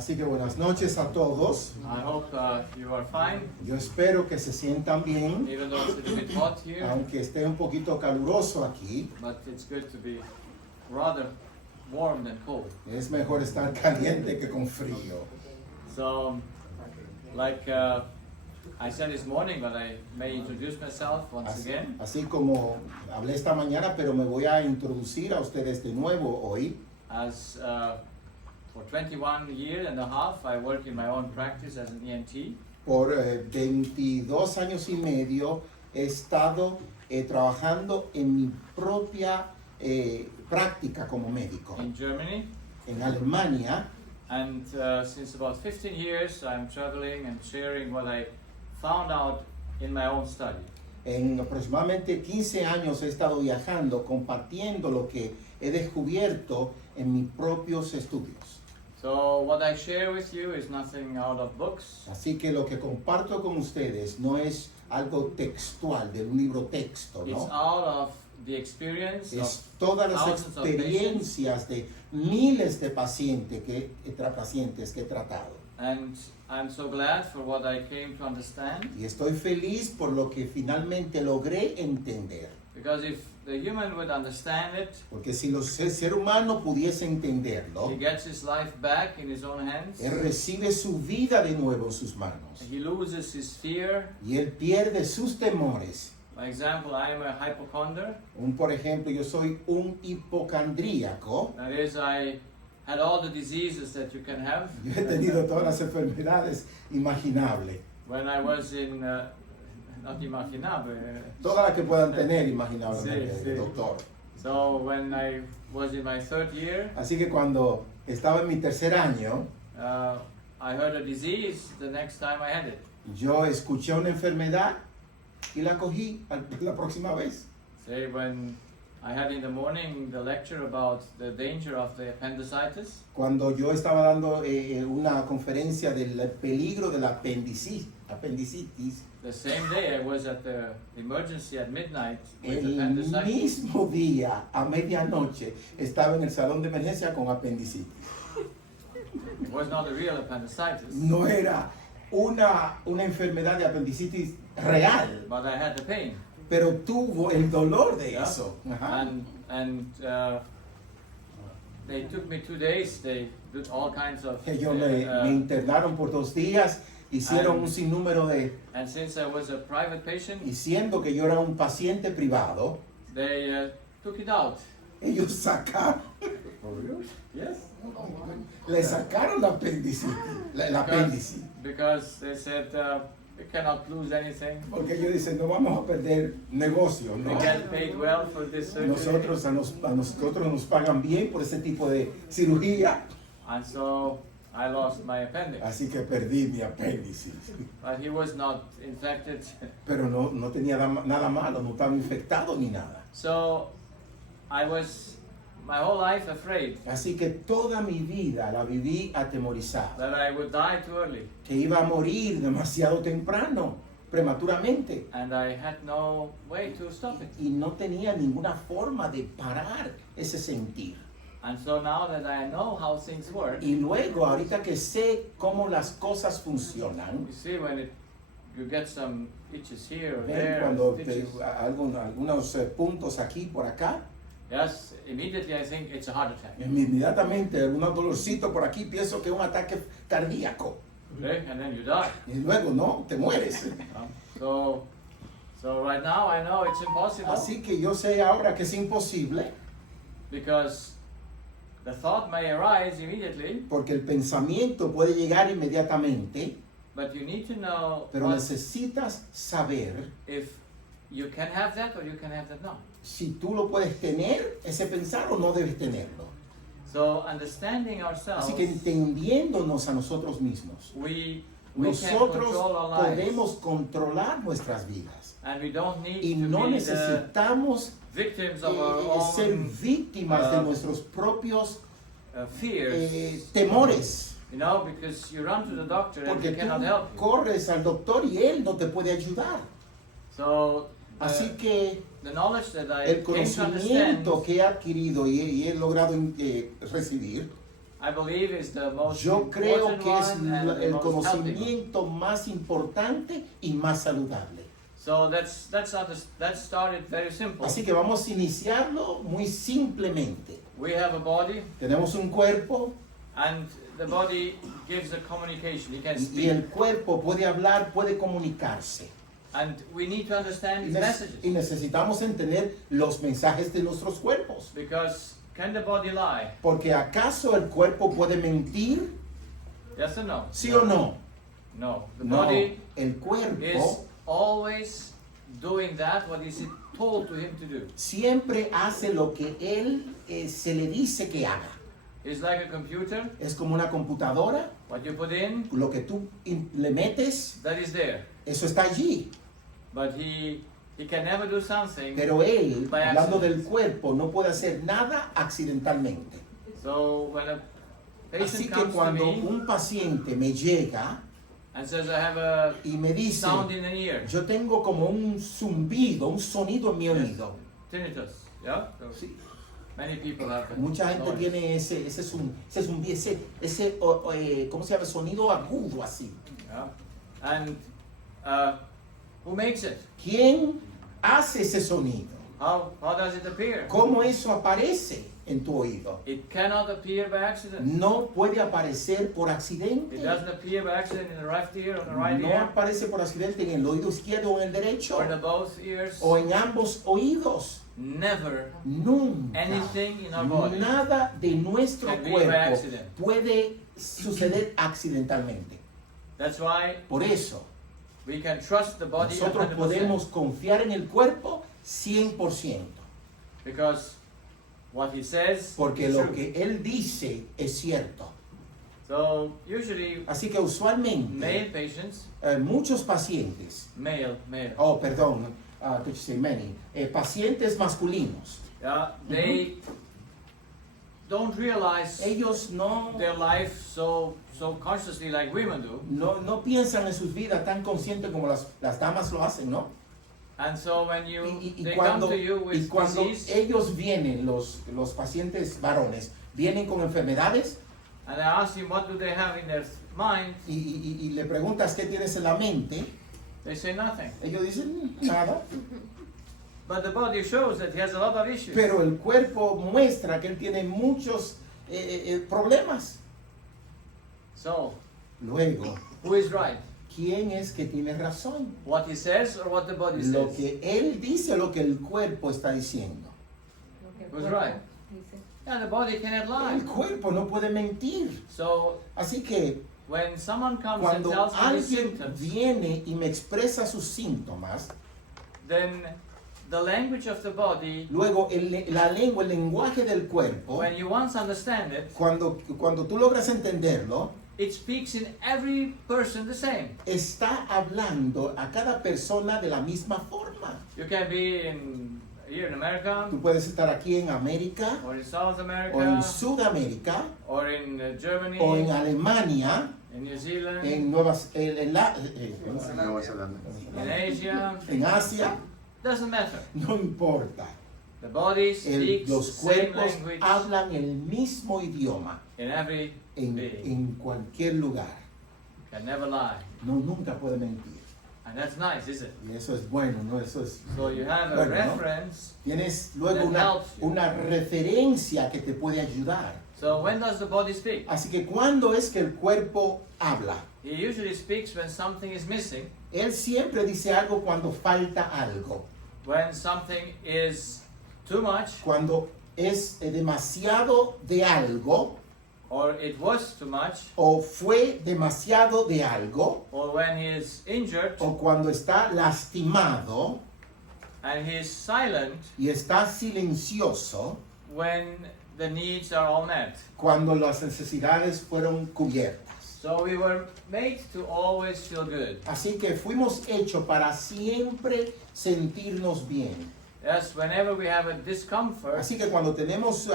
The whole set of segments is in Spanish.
Así que buenas noches a todos. I hope you are fine, Yo espero que se sientan bien, even though it's a little bit hot here, aunque esté un poquito caluroso aquí. but it's good to be rather warm than cold. Es mejor estar caliente que con frío. So, like I said this morning, but I may introduce myself once Así, again. así como hablé esta mañana, pero me voy a introducir a ustedes de nuevo hoy. As for 21 years and a half, I work in my own practice as an ENT. Por 22 años y medio he estado trabajando en mi propia práctica como médico In Germany, en Alemania. and since about 15 years, I'm traveling and sharing what I found out in my own study. En aproximadamente 15 años he estado viajando, compartiendo lo que he descubierto en mis propios estudios. So what I share with you is nothing out of books. Así que lo que comparto con ustedes no es algo textual, de un libro texto, It's ¿no? out of the experience of Es todas las thousands of experiencias de miles de pacientes que he tratado. and I'm so glad for what I came to understand, Y estoy feliz por lo que finalmente logré entender. because if the human would understand it, Porque si el ser humano pudiese entenderlo, he gets his life back in his own hands, él recibe su vida de nuevo en sus manos. he loses his fear. Y él pierde sus temores. For example, I am a hypochondriac, Por ejemplo, yo soy un hipocondríaco. that is, I had all the diseases that you can have. Yo he tenido todas las enfermedades imaginables. When I was in, not imaginable, Todas las que puedan tener imaginablemente, Sí, sí. doctor. so when I was in my third year, Así que cuando estaba en mi tercer año, I heard a disease the next time I had it. yo escuché una enfermedad y la cogí la próxima vez. Say when I had in the morning the lecture about the danger of the appendicitis, Cuando yo estaba dando una conferencia del peligro de la apendicitis, the same day I was at the emergency at midnight with el appendicitis. mismo día, a medianoche, estaba en el salón de emergencia con apendicitis. It was not a real appendicitis, No era una enfermedad de apendicitis real, but I had the pain. pero tuvo el dolor de Yeah. eso. Ajá. And they took me 2 days. They did all kinds of. Ellos me internaron por 2 días, hicieron And- un sinnúmero de... and since I was a private patient, Y siendo que yo era un paciente privado, they took it out. ellos sacaron, Yes. le sacaron la apendicitis, el apéndice. Because they said we cannot lose anything. Porque ellos dicen, no vamos a perder negocio, We ¿no? get paid well for this surgery. A nosotros nos pagan bien por ese tipo de cirugía, And so I lost my appendix. así que perdí mi apéndice. But he was not infected. Pero no tenía nada malo, no estaba infectado ni nada. So I was my whole life afraid Así que toda mi vida la viví atemorizada, that I would die too early. que iba a morir demasiado temprano, prematuramente. And I had no way to stop it. Y no tenía ninguna forma de parar ese sentir. And so now that I know how things work, Y luego, ahorita que sé cómo las cosas funcionan, you see when you get some itches here or ven there, cuando stitches, algunos puntos aquí por acá, yes, immediately I think it's a heart attack. inmediatamente algunos dolorcitos por aquí, pienso que es un ataque cardíaco. Okay? And then you die. Y luego, no, te mueres. So right now I know it's impossible Así que yo sé ahora que es imposible, because the thought may arise immediately, porque el pensamiento puede llegar inmediatamente, but you need to know pero what, necesitas saber if you can have that or you can have that now. si tú lo puedes tener, ese pensar, o no debes tenerlo. So understanding ourselves, Así que entendiéndonos a nosotros mismos, we can nosotros control our lives, podemos controlar nuestras vidas and we don't need y to no be the necesitamos victims of our ser own víctimas de nuestros propios fears. temores, You know, because you run to the doctor and porque he tú cannot help you. corres al doctor y él no te puede ayudar. So Así que the knowledge that I el came to understand conocimiento que he adquirido y he logrado recibir I believe, is the most Yo creo important que es one and the el most healthy one. conocimiento más importante y más saludable. So that started very simple. Así que vamos a iniciarlo muy simplemente. We have a body, Tenemos un cuerpo and the body gives a communication. It can y speak, el cuerpo puede hablar, puede comunicarse. and we need to understand Y, its messages. y necesitamos entender los mensajes de nuestros cuerpos. Because can the body lie? Porque ¿acaso el cuerpo puede mentir? Yes or no? ¿Sí o no? No. The No, body el is cuerpo always doing what is told to him to do. siempre hace lo que él se le dice que haga. It's like a computer. Es como una computadora, What you put in, lo que tú le metes, that is there. eso está allí. But he can never do something. Pero él, By hablando accident. del cuerpo, no puede hacer nada accidentalmente. So when a Así patient que comes to cuando me un paciente me llega and says, I have a y me dice, sound in an ear, yo tengo como un zumbido, un sonido en mi oído. tinnitus, yeah? So Sí. many people have that Mucha gente noise. tiene ese zumbido, ¿cómo se llama? Sonido agudo así. Yeah. And who makes it? ¿Quién hace ese sonido? How does it appear? ¿Cómo eso aparece en tu oído? It cannot appear by accident. No puede aparecer por accidente. It doesn't appear by accident in the left ear or the right No ear aparece por accidente en el oído izquierdo o en el derecho or in both ears. o en ambos oídos. Never Nunca. anything in our body Nada de nuestro can be by cuerpo accident. puede suceder accidentalmente. That's why Por eso, we can trust the body nosotros 100%. podemos confiar en el cuerpo 100%. Because what he says Porque is lo true. que él dice es cierto. So usually Así que usualmente, male patients, muchos pacientes, male, perdón, could you say many, pacientes masculinos, yeah, they don't realize ellos their life so consciously like women do. no piensan en sus vidas tan conscientes como las damas lo hacen, ¿no? And so when Y they cuando, come to you with cuando disease, ellos vienen, los pacientes varones, vienen con enfermedades and I ask them what do they have in their mind, y le preguntas qué tienes en la mente, they say nothing. ellos dicen nada, But the body shows that he has a lot of issues. pero el cuerpo muestra que él tiene muchos problemas. So, Luego, who is right? ¿quién es que tiene razón? What he says or what the body Lo says? que él dice o lo que el cuerpo está diciendo. Who's right? Yeah, the body cannot lie. El cuerpo no puede mentir. So, Así que when someone comes and cuando tells me the alguien symptoms, viene y me expresa sus síntomas, then the language of the body, luego la lengua, el lenguaje del cuerpo, when you once understand it, cuando tú logras entenderlo, it speaks in every person the same. está hablando a cada persona de la misma forma. You can be here in America, Tú puedes estar aquí en América, or in South o en America, Sudamérica, or in Germany, o en Alemania, in New Zealand, en Nueva Zelanda. in Asia. en Asia, Doesn't matter. no importa. The body speaks Los the same cuerpos language hablan el mismo idioma in every being. en cualquier lugar. Can never lie. No, nunca puede mentir. And that's nice, is it? Y eso es bueno, ¿no? Eso es So you have a bueno, ¿no? reference. Tienes luego That helps you. una referencia que te puede ayudar. So when does the body speak? Así que ¿cuándo es que el cuerpo habla? He usually speaks when something is missing, Él siempre dice algo cuando falta algo. when something is too much, Cuando es demasiado de algo or it was too much, o fue demasiado de algo or when he is injured o cuando está lastimado and he is silent y está silencioso when the needs are all met. cuando las necesidades fueron cubiertas. So we were made to always feel good. Así que fuimos hechos para siempre sentirnos bien. Yes, whenever we have a discomfort, Así que cuando tenemos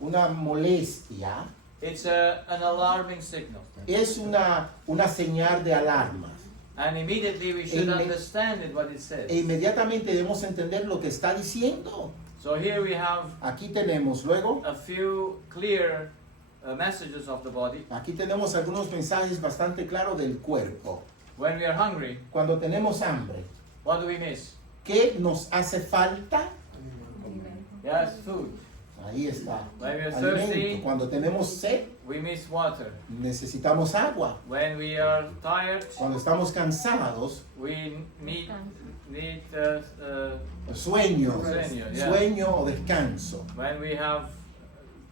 una molestia, it's an alarming signal. es una señal de alarma. And immediately we should Amen. understand it, what it says. E inmediatamente debemos entender lo que está diciendo. So here we have Aquí tenemos luego, a few clear messages of the body. aquí tenemos algunos mensajes bastante claros del cuerpo. When we are hungry, Cuando tenemos hambre, what do we miss? ¿qué nos hace falta? Yes, food. Ahí está. When we are Alimento. thirsty, Cuando tenemos sed, we miss water. necesitamos agua. When we are tired, Cuando estamos cansados, we need sueño, Sueño, yeah. sueño o descanso. when we have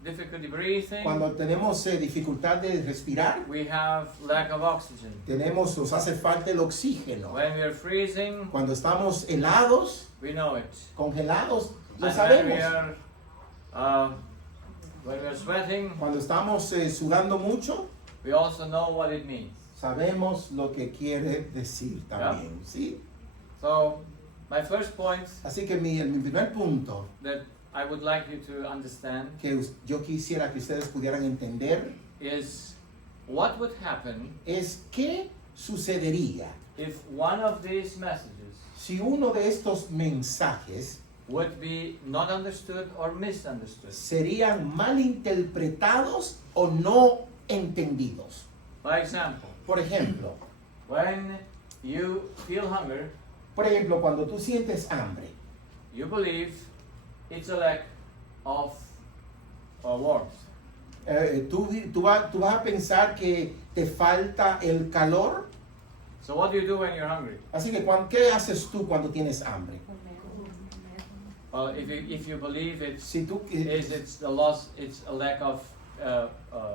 difficulty breathing, Cuando tenemos dificultad de respirar, we have lack of oxygen. nos hace falta el oxígeno. When we are freezing, Cuando estamos helados, we know it. congelados, lo And when we sabemos. are sweating, Cuando estamos sudando mucho, we also know what it means. sabemos lo que quiere decir también, ¿sí? So, my first point Así que mi primer punto that I would like you to understand que yo quisiera que ustedes pudieran entender is what would happen es qué sucedería if one of these messages si uno de estos mensajes would be not understood or misunderstood. serían malinterpretados o no entendidos. For example, Por ejemplo, when you feel hunger, cuando tú sientes hambre, you believe it's a lack of warmth. tú vas a pensar que te falta el calor. So what do you do when you're hungry? Así que, ¿qué haces tú cuando tienes hambre? Well, if you believe Si tú, it's a lack of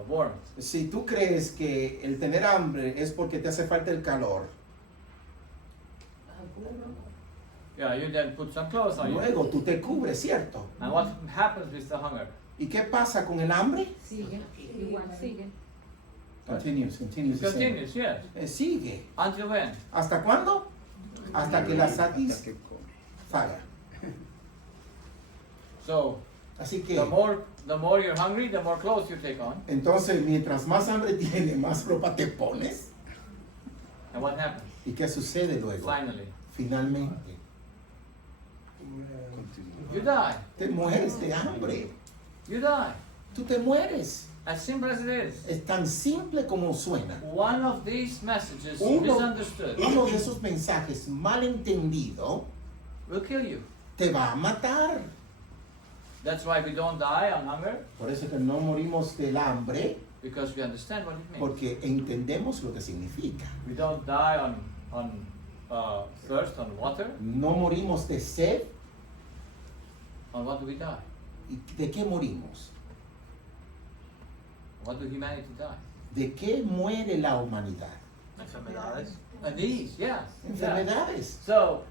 warmth. si tú crees que el tener hambre es porque te hace falta el calor, Yeah, you then put some clothes on you. luego tú te cubres, ¿cierto? And what happens with the hunger? ¿Y qué pasa con el hambre? Sigue, igual sigue. Continues. It continues, yes. Sigue. Until when? ¿Hasta cuándo? Hasta que la satisfaga. So Así que, the more you're hungry, the more clothes you take on. entonces, mientras más hambre tienes, más ropa te pones. And what happens? ¿Y qué sucede luego? Finally, Finalmente, you die. te mueres de hambre. You die. Tú te mueres. As simple as it is. Es tan simple como suena. One of these messages Uno misunderstood de esos mensajes malentendido will kill you. te va a matar. That's why we don't die on hunger, Por eso que no morimos del hambre, because we understand what it means. porque entendemos lo que significa. We don't die on thirst, on water. No morimos de sed. On what do we die? ¿Y de qué morimos? What do humanity die? ¿De qué muere la humanidad? And these, yes. Yeah. Enfermedades. So,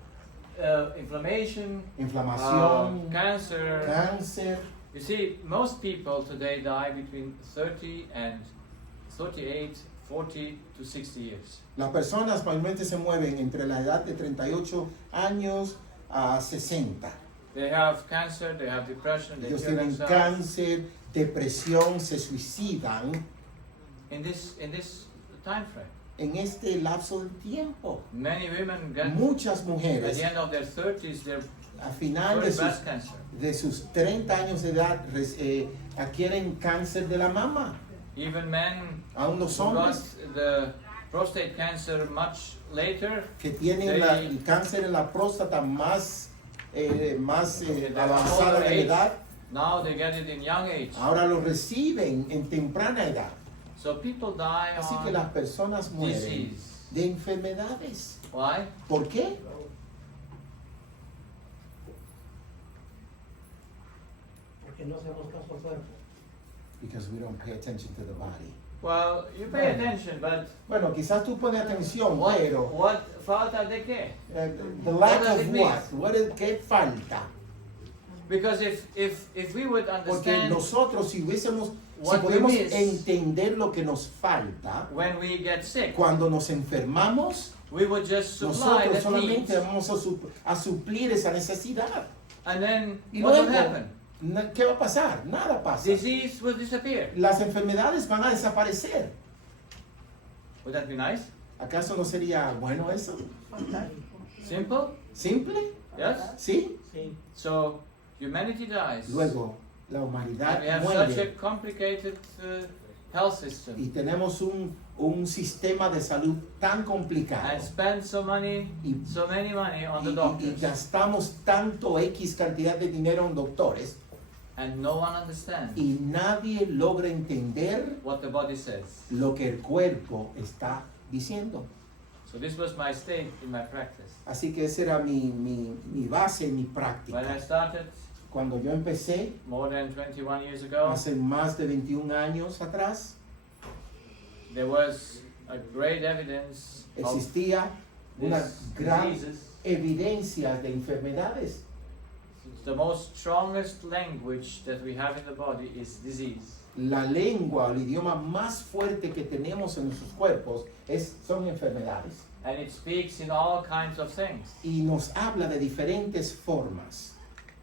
inflammation, Inflamación, cancer. cáncer. You see, most people today die between 38, 40 to 60 years. Las personas mayormente se mueven entre la edad de 38 años a 60. They have cancer, they have depression, they Ellos kill tienen themselves. cáncer, depresión, se suicidan In this time frame, en este lapso de tiempo. many women get Muchas at mujeres the end of their 30s, their a final first breast cancer. de sus 30 años de edad adquieren cáncer de la mama. Even men Aún los who got hombres the prostate cancer much later, que tienen el cáncer en la próstata más avanzada de edad, now they get it in young age. ahora lo reciben en temprana edad. So people die Así que on las personas mueren disease. de enfermedades. Why? ¿Por qué? Porque no hacemos caso al cuerpo. Because we don't pay attention to the body. Well, you pay attention, but Bueno, quizás tú pones atención, pero what falta de qué? the lack What does of it mean? ¿qué falta? Because if we would Porque understand nosotros si what we podemos miss entender lo que nos falta, when we get sick, cuando nos enfermamos, we would just supply nosotros that solamente need, vamos a suplir esa necesidad. and then Y what would luego, happen? ¿qué va a pasar? Nada pasa. Disease will disappear. Las enfermedades van a desaparecer. Would that be nice? ¿Acaso no sería bueno eso? Simple? ¿Simple? Yes? ¿Sí? Sí. So humanity dies. luego la humanidad And we have such a muere complicated health system. y tenemos un sistema de salud tan complicado And spend so many money on the y doctors. gastamos tanto X cantidad de dinero en doctores And no one understands y nadie logra entender what the body says. lo que el cuerpo está diciendo. So this was my state in my practice. Así que esa era mi base, mi When I práctica. started Cuando yo empecé, more than 21 years ago, hace más de 21 años atrás, there was a great evidence of existía una these gran diseases. evidencia de enfermedades. The most strongest language that we have in the body is disease. La lengua, el idioma más fuerte que tenemos en nuestros cuerpos son enfermedades. And it speaks in all kinds of things. Y nos habla de diferentes formas.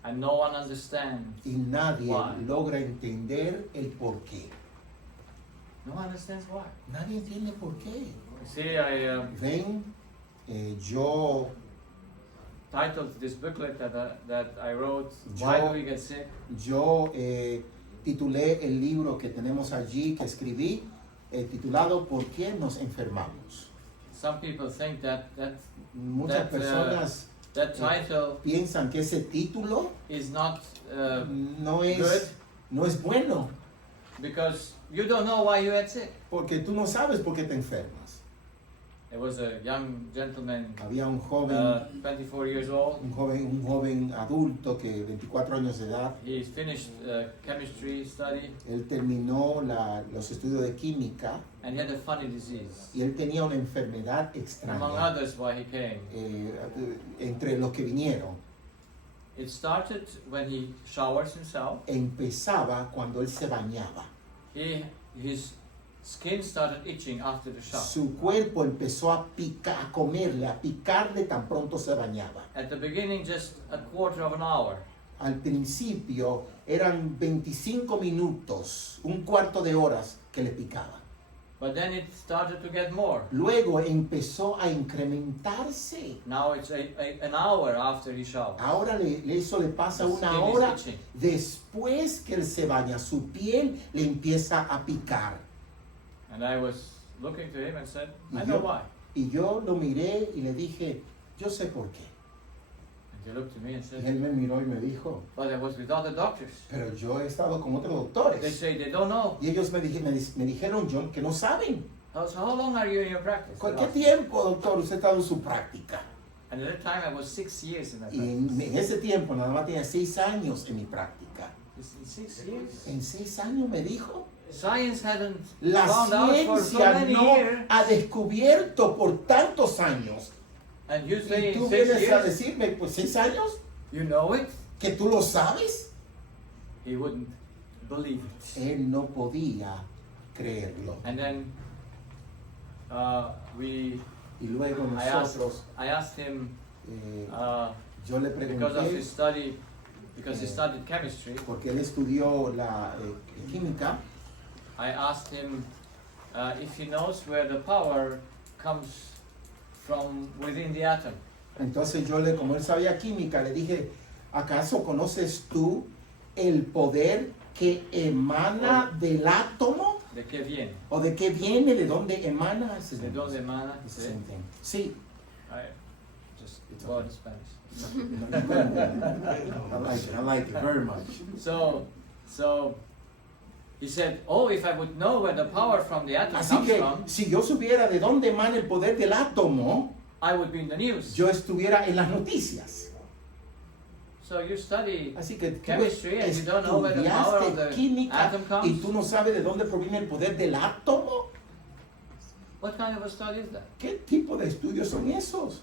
And no one understands. Y nadie Why? logra entender el por qué. No one understands why. Nadie entiende por qué. You see, I Ven, yo titled this booklet that I wrote, Yo- Why Do We Get Sick? Titulé el libro que tenemos allí, que escribí, titulado ¿Por qué nos enfermamos? Some people think that Muchas personas that title piensan que ese título is not no good es bueno, because you don't know why you get sick. porque tú no sabes por qué te enfermas. There was a young gentleman, Había un joven, 24 years old. un joven adulto que 24 años de edad, He finished chemistry study él terminó los estudios de química and he had a funny disease. y él tenía una enfermedad Among extraña others, why he came. entre los que vinieron. It started when he showers himself. Empezaba cuando él se bañaba. His skin started itching after the shower. Su cuerpo empezó a picar, a comerle, a picarle tan pronto se bañaba. At the beginning, just a quarter of an hour. Al principio eran 25 minutos, un cuarto de horas que le picaba. But then it started to get more. Luego empezó a incrementarse. Now it's an hour after he showers. Ahora eso le pasa The una skin is hora itching. después que él se baña. Su piel le empieza a picar. And I was looking to him and said, Y I know yo- why. Y yo lo miré y le dije, yo sé por qué. And he looked at me and Y said, él me miró y me dijo, but I was with other doctors. pero yo he estado con otros They doctores. say they don't know. Y ellos me dijeron, John, que no saben. So how long are you in your practice? ¿Con qué tiempo, doctor, usted ha estado en su práctica? And at that time I was 6 years in that Y practice. en ese tiempo nada más tenía 6 años en mi práctica. In 6 years? En 6 años me dijo, Science hadn't la found out for so ciencia many no years. ha descubierto por tantos años. And you say Y tú in 6 vienes a years, decirme, pues 6 años, you know it? que tú lo sabes. He wouldn't believe it. Él no podía creerlo. And then Y luego I nosotros, asked him, yo le because of his pregunté, study, because he studied chemistry, porque él estudió la química, I asked him if he knows where the power comes from within the atom. entonces como él sabía química, le dije, ¿acaso conoces tú el poder que emana del átomo? ¿De qué viene? ¿O de qué viene? ¿De dónde emana? ¿De dónde emana? It's the same thing. Sí. I just It's go okay. in Spanish. I like it very much. So he said, oh, if I would know where the power from the atom Así comes que from, si yo supiera de dónde emana el poder del átomo, I would be in the news. yo estuviera en las noticias. So you study Así que tú chemistry and you don't know where the power of estudiaste the química atom y comes? tú no sabes de dónde proviene el poder del átomo. What kind of a study is that? ¿Qué tipo de estudios son esos?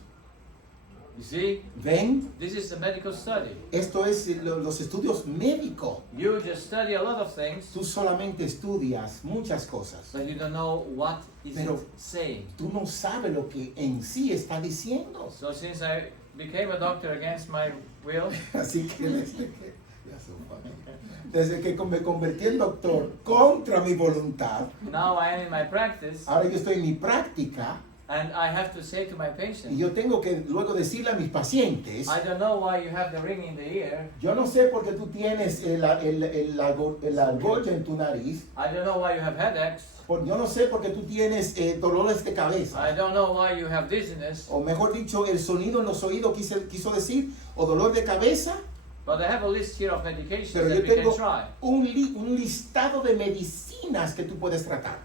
You see, Ven, this is the medical study. esto es los estudios médicos. You just study a lot of things, Tú solamente estudias muchas cosas, but you don't know what is Pero- it saying. tú no sabes lo que en sí está diciendo. So since I became a doctor against my will, Así que desde que me convertí en doctor contra mi voluntad, now I am in my practice, ahora yo estoy en mi práctica, And I have to say to my Y patient, yo tengo que luego decirle a mis pacientes, I don't know why you have the ring in the ear. yo no sé por qué tú tienes la argolla en tu nariz, I don't know why you have headaches. yo no sé por qué tú tienes dolores de cabeza, I don't know why you have dizziness. o mejor dicho, el sonido en los oídos quiso decir, o dolor de cabeza, But I have a list here of medications pero that yo we can tengo try. un listado de medicinas que tú puedes tratar.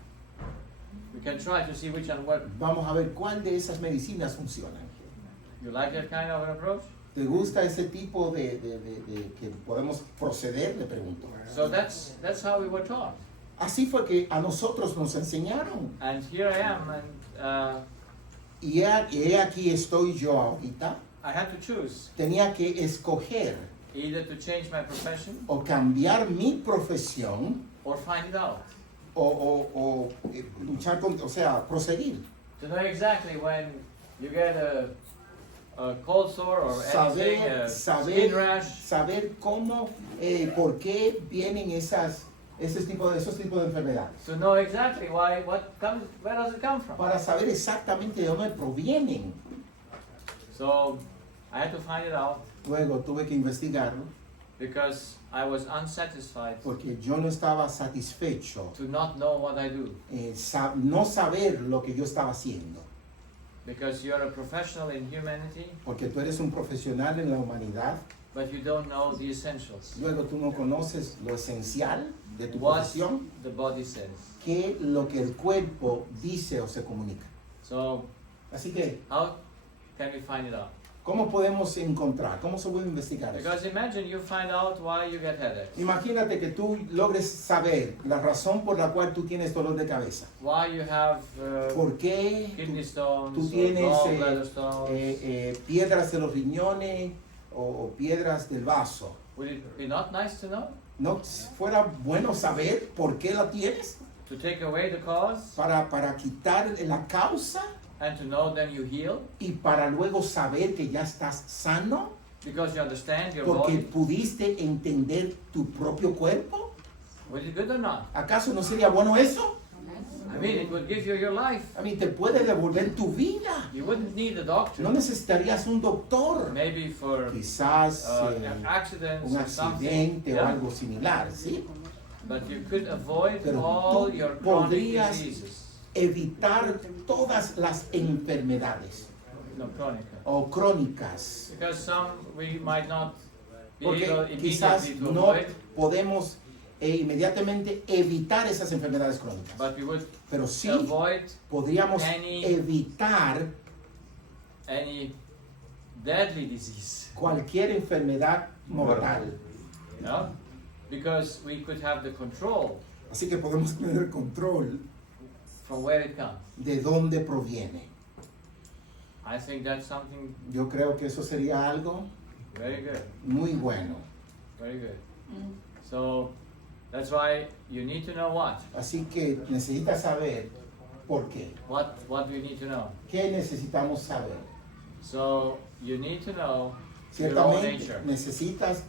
We can try to see which one works. Vamos a ver cuál de esas medicinas funcionan. You like that kind of an approach? ¿Te gusta ese tipo de que podemos proceder? Le pregunto. So that's how we were taught. Así fue que a nosotros nos enseñaron. And here I am, and Y he aquí estoy yo ahorita. I had to choose Tenía que escoger either to change my profession o cambiar mi profesión or find it out. o luchar con, o sea, proseguir. To know exactly when you get a cold sore or anything, a skin rash. Saber cómo, por qué vienen esos tipos de enfermedades. To know exactly where does it come from? Para saber exactamente de dónde provienen. So I had to find it out Luego tuve que investigarlo because I was unsatisfied porque yo no estaba satisfecho, to not know what I do. no saber lo que yo estaba haciendo. Because you're a professional in humanity, Porque tú eres un profesional en la humanidad, but you don't know the essentials. luego tú no conoces lo esencial de tu What profesión, the body says. que lo que el cuerpo dice o se comunica. So Así que, how can we find it out? ¿cómo podemos encontrar? ¿Cómo se puede investigar eso? Because imagine you find out why you get headaches, Imagínate que tú logres saber la razón por la cual tú tienes dolor de cabeza. why you have ¿Por qué kidney tú stones, tienes or gallbladder stones. piedras de los riñones o piedras del vaso? Would it be not nice to know? ¿No fuera bueno saber por qué la tienes? To take away the cause Para quitar la causa and to know then you heal y para luego saber que ya estás sano because you understand your porque body. pudiste entender tu propio cuerpo. Was it good or not? ¿Acaso no sería bueno eso? I mean, it would give you your life. A mí te puede devolver tu vida. You wouldn't need a doctor. No necesitarías un doctor. Maybe for Quizás accidents un or something. accidente o Yeah. algo similar, ¿sí? But you could avoid Pero all tú your chronic podrías diseases. Evitar todas las enfermedades No, chronic. o crónicas. Because some we might not be Porque able quizás immediately to no avoid, podemos inmediatamente evitar esas enfermedades crónicas. but we would Pero sí avoid podríamos any- evitar any deadly disease. cualquier enfermedad mortal. You know? Because we could have the control Así que podemos tener el control from where it comes. de dónde proviene. I think that's something Yo creo que eso sería algo very good. muy bueno. Very good. So that's why you need to know what. Así que necesitas saber por qué. What do you need to know? ¿Qué necesitamos saber? So you need to know your own Ciertamente nature. necesitas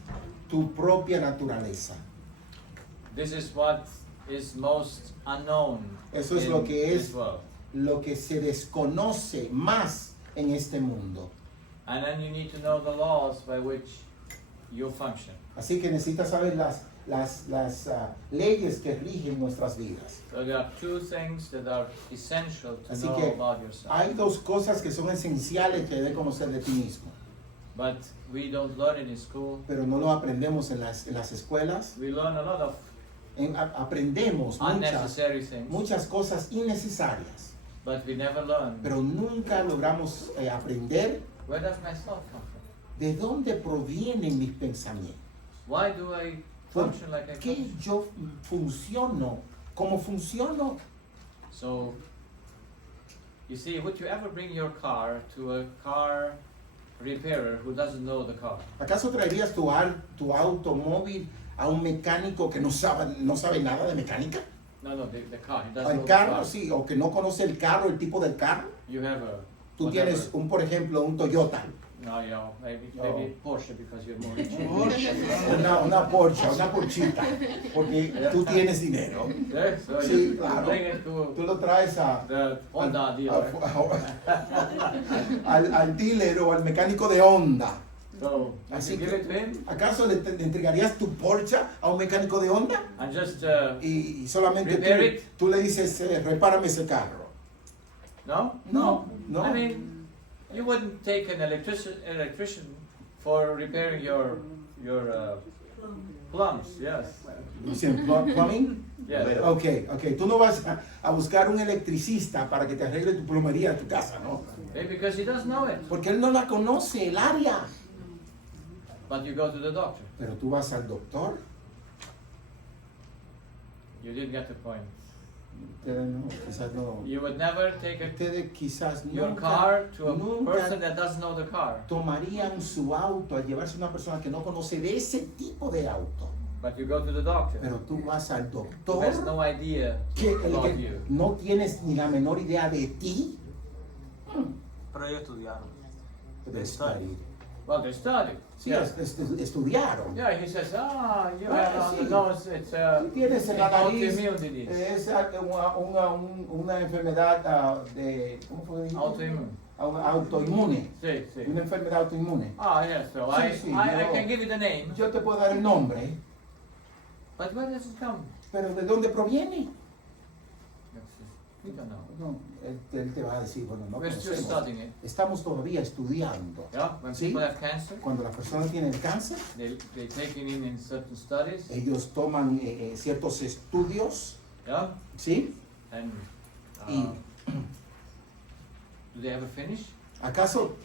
tu propia naturaleza. This is what is most unknown Eso es in lo que this es world. lo que se desconoce más en este mundo. And then you need to know the laws by which you function. Así que necesitas saber las leyes que rigen nuestras vidas. So there are two things that are essential to Así know que about yourself. hay dos cosas que son esenciales que debes conocer de ti mismo, But we don't learn it in school. pero no lo aprendemos en las escuelas. We learn a lot of Aprendemos unnecessary things, muchas cosas innecesarias, but we never learn pero nunca logramos aprender where does my thought come from? de dónde provienen mis pensamientos. Why do I ¿Por function like I qué function? yo funciono? ¿Cómo funciono? So, you see, would you ever bring your car to a car repairer who doesn't know the car? ¿Acaso traerías tu automóvil a un mecánico que no sabe nada de mecánica? No, the car. He doesn't know Al the carro, car. sí, o que no conoce el carro, el tipo del carro. You have a Tú whatever. tienes por ejemplo, un Toyota No, you know, maybe Porsche because you're more rich. Una Porsche, una Porchita, porque tú tienes dinero. Yeah, so Sí, you claro. bring it Tú to lo traes the Honda dealer. al dealer o al mecánico de Honda. So you Así give que, it to him ¿acaso le entregarías tu Porsche a un mecánico de Honda? and just Y solamente Repair it. tú le dices, repárame ese carro. no? No. I mean, you wouldn't take an electrician for repairing your plums, yes. Dicen, plumbing. Yes. Ok. Tú no vas a buscar un electricista para que te arregle tu plomería de tu casa, ¿no? Maybe because he doesn't know it. Porque él no la conoce, el área. But you go to the doctor. Pero tú vas al doctor. You didn't get the point. Ustedes no, quizás no. You would never take Ustedes quizás your nunca, car to a nunca person that doesn't know the car. tomarían su auto a llevarse a una persona que no conoce de ese tipo de auto. But you go to the doctor. Pero tú vas al Who doctor has no idea que, about you. no tienes ni la menor idea de ti. Pero ellos estudiaron. De study. Well, they studied. Sí, Yeah. estudiaron. Yeah, he says, you Ah, have on sí. the nose, it's Tú tienes en la nariz, autoimmune disease. es una enfermedad de, ¿cómo fue que dijo? Autoimmune. Autoinmune. Sí, sí. Una enfermedad autoinmune. Ah, yes, so Sí, I sí, I yo- can give you the name, Yo te puedo dar el nombre, but where does it come? pero ¿de dónde proviene? We don't know. No, él te va a decir, bueno, no We're still conocemos. studying it. Estamos todavía estudiando. Yeah, when Sí. people have cancer, Cuando la persona tiene el cáncer, they take it in certain studies, ellos toman ciertos estudios, yeah, ¿sí? and Y do they ever finish? ¿acaso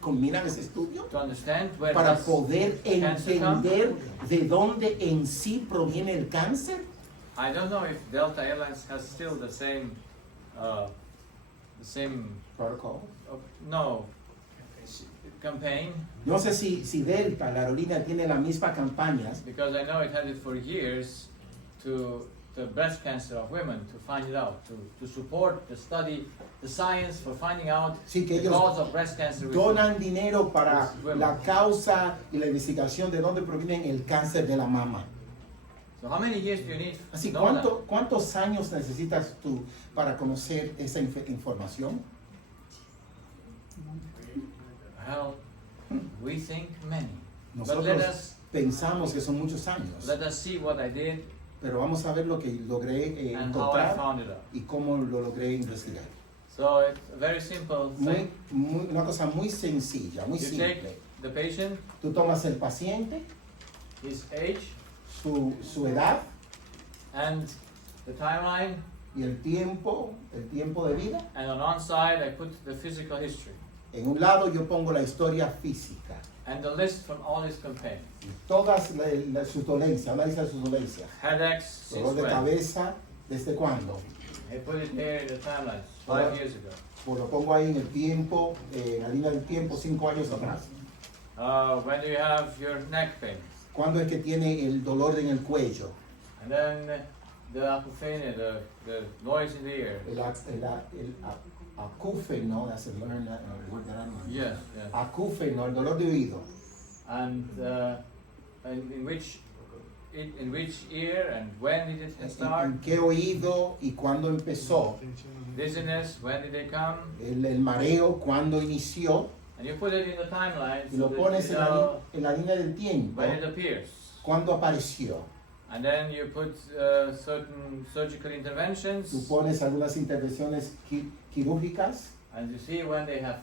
culminan ese estudio? To understand where Para does poder cancer come? entender de dónde en sí proviene el cáncer. I don't know if Delta Airlines has still the same Protocol. no campaign, No sé si Delta, la aerolínea, tiene la misma campaña, because I know it had it for years to the breast cancer of women, to find it out, to support the study, the science for finding out Sí, que the ellos cause of breast cancer with women. donan dinero para la causa y la investigación de dónde proviene el cáncer de la mama. So how many years do you need Así, to know that? ¿cuántos años necesitas tú para conocer esa información? Well, we think many. But Nosotros pensamos que son muchos años, let us see what I did pero vamos a ver lo que logré and how I encontrar found it out. y cómo lo logré investigar. So it's a very simple thing. Una cosa muy sencilla, muy You simple. take the patient, Tú tomas el paciente, his age, su edad and the timeline, y el tiempo de vida. and on one side I put the physical history En un lado yo pongo la historia física and the list from all his complaints. y todas sus dolencias, una lista de sus dolencias. Headaches since Dolor de when? cabeza, ¿desde cuándo? I put it here in the timeline, 5 years ago. Pues lo pongo ahí en el tiempo, en la línea del tiempo, 5 años atrás. When do you have your neck pain? ¿Cuándo es que tiene el dolor en el cuello? And then the acouphenia, the noise in the ear. El acúfeno, that's a word that I don't know. Yes, yes. Acúfeno, el dolor de oído. And in which ear and when did it start? ¿En qué oído y cuándo empezó? Dizziness, when did it come? El mareo, cuándo inició. And you put it in the timeline Y so lo that pones you en know en la línea del tiempo, when it appears. cuándo apareció. And then you put certain surgical interventions, Tú pones algunas intervenciones quirúrgicas. and you see when they have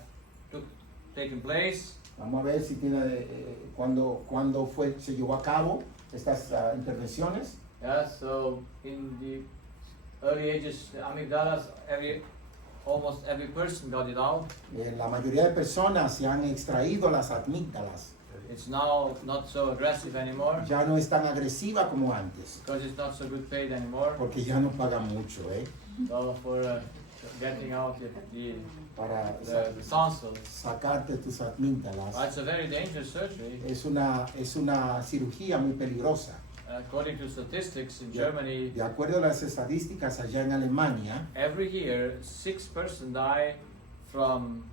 taken place. Vamos a ver si tiene cuándo se llevó a cabo estas intervenciones. Yeah, so in the early ages, the amygdalas, almost every person got it out. La mayoría de personas se han extraído las amígdalas. It's now not so aggressive anymore Ya no es tan agresiva como antes, because it's not so good paid anymore. porque ya no paga mucho, So for getting out para the tonsils, sacarte tus amígdalas. it's a very dangerous surgery. Es una cirugía muy peligrosa. According to statistics in De- Germany, De acuerdo a las estadísticas allá en Alemania, every year 6 persons die from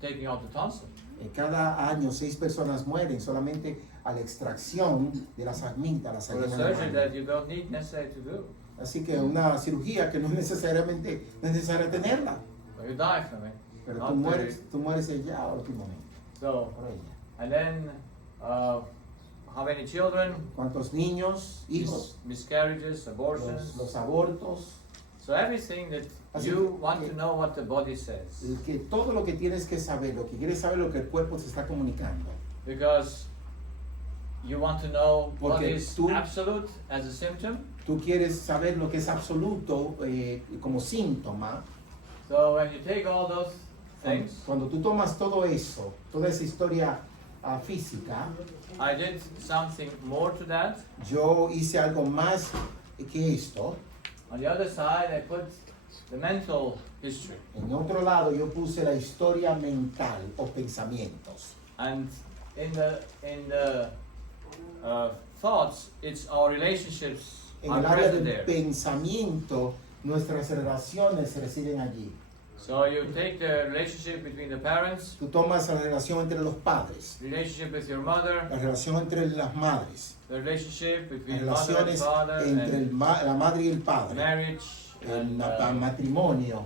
taking out the tonsil. Cada año 6 personas mueren solamente a la extracción de las amígdalas. For allá a en surgery Alemania. that you don't need necessarily to do. Así que una cirugía que no es necesariamente necesaria tenerla, So you die from it. pero Not tú mueres ella a último momento, So, por ella. and then how many children? ¿Cuántos niños, hijos, Miscarriages, abortions. los abortos? So everything that Así you want que- to know what the body says. Que todo lo que tienes que saber, lo que quieres saber, lo que el cuerpo te está comunicando. Because you want to know what Porque is tú- absolute as a symptom. Tú quieres saber lo que es absoluto como síntoma. So when you take all those Cuando, things, cuando tú tomas todo eso, toda esa historia física, I did something more to that. yo hice algo más que esto. On the other side, I put the mental history. En otro lado, yo puse la historia mental o pensamientos. And in the thoughts, it's our relationships En are el área present del there. pensamiento, nuestras relaciones residen allí. So you take the relationship between the parents, Tú tomas la relación entre los padres, relationship with your mother, la relación entre las madres, the relationship las between mother and relaciones father, entre and la madre y el padre, marriage, el and matrimonio,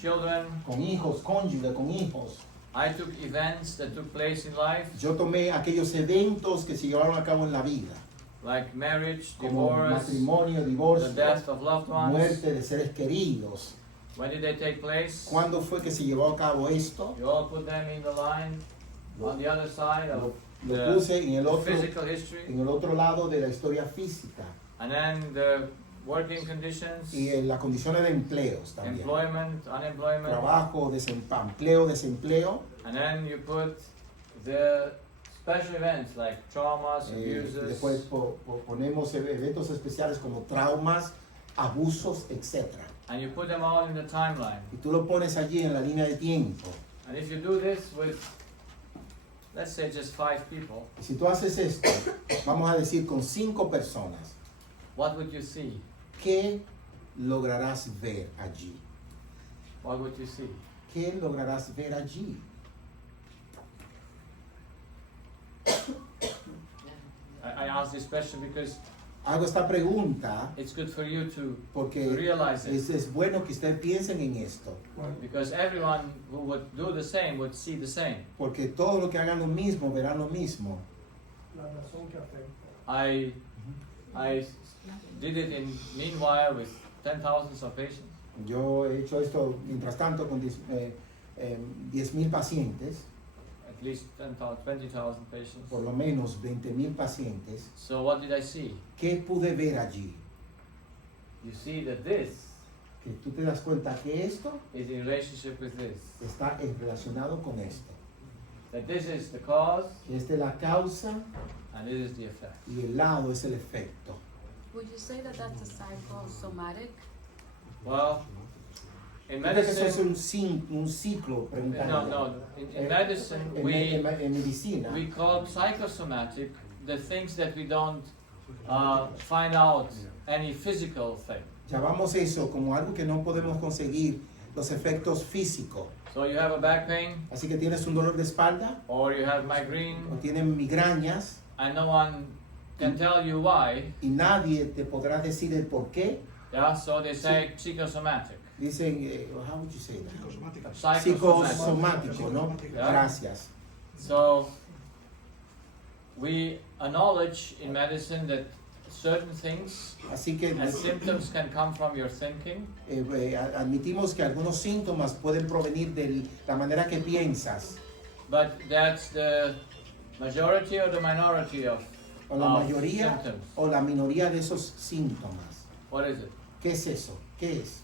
children. con hijos, cónyuge, con hijos. I took events that took place in life, Yo tomé aquellos eventos que se llevaron a cabo en la vida, like marriage, como divorce, matrimonio, the divorcio, death of loved ones. muerte de seres queridos. When did they take place? ¿Cuándo fue que se llevó a cabo esto? You all put them in the line on the other side of Lo the puse en el otro, physical history, en el otro lado de la historia física and then the working conditions, y en las condiciones de empleos también. employment, unemployment, Trabajo, empleo, desempleo. and then you put the special events like traumas, abuses, Después ponemos eventos especiales como traumas, abusos, etc. and you put them all in the timeline. Y tú lo pones allí en la línea de tiempo. And if you do this with, let's say, just 5 people, Y si tú haces esto, vamos a decir con 5 personas, what would you see? ¿qué lograrás ver allí? What would you see? ¿Qué lograrás ver allí? I ask this question because Hago esta pregunta it's good for you to porque realize it. es bueno que ustedes piensen en esto, Because everyone who would do the same would see the same. porque todos los que hagan lo mismo verán lo mismo. La razón que afecta. I did it in meanwhile with 10,000 of patients. Yo he hecho esto mientras tanto con 10,000 pacientes, At least 10,000, 20,000 patients. por lo menos 20,000 pacientes. So what did I see? ¿Qué pude ver allí? You see that this Que tú te das cuenta que esto is in relationship with this. está relacionado con esto. That this is the cause Que esta es la causa and this is the effect. y el lado es el efecto. Would you say that that's a psychosomatic? Well, in ¿Tú crees que eso es medicine, un ciclo? Preguntaría. no. In medicine, En medicina, we call psychosomatic the things that we don't find out any physical thing. llamamos eso como algo que no podemos conseguir, los efectos físicos. So you have a back pain Así que tienes un dolor de espalda or you have migraine o tienes migrañas and no one can tell you why. y nadie te podrá decir el por qué. Yeah, so they say psychosomatic. Dicen, how would you say that? Psychosomatic. Psicosomático, ¿no? Yeah. Gracias. So we acknowledge in medicine that certain things Así que and symptoms can come from your thinking, admitimos que algunos síntomas pueden provenir de la manera que piensas but that's the majority or the minority of o la mayoría symptoms. o la minoría de esos síntomas. What is it? ¿Qué es eso? ¿Qué es?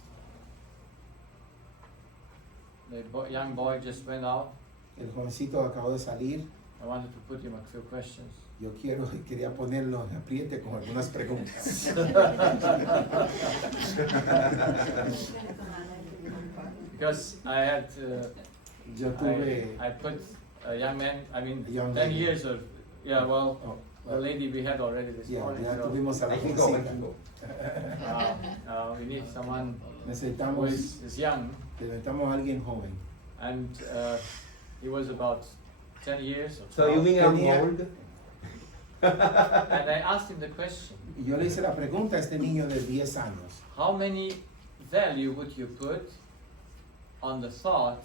The young boy just went out. El jovencito acabó de salir. I wanted to put him a few questions. Yo quería ponerlo en apriete con algunas preguntas. Because I had, Yo tuve, I put a young man, I mean, A young 10 lady. years of, yeah, well, oh, the lady we had already this ya, morning. ya So, tuvimos a la jovencita. we need someone who Necesitamos is young a alguien joven. and He was about 10 years or So you 12. mean I'm Tenía- old? And I asked him the question, Y yo le hice la pregunta a este niño de 10 años. how many value would you put on the thought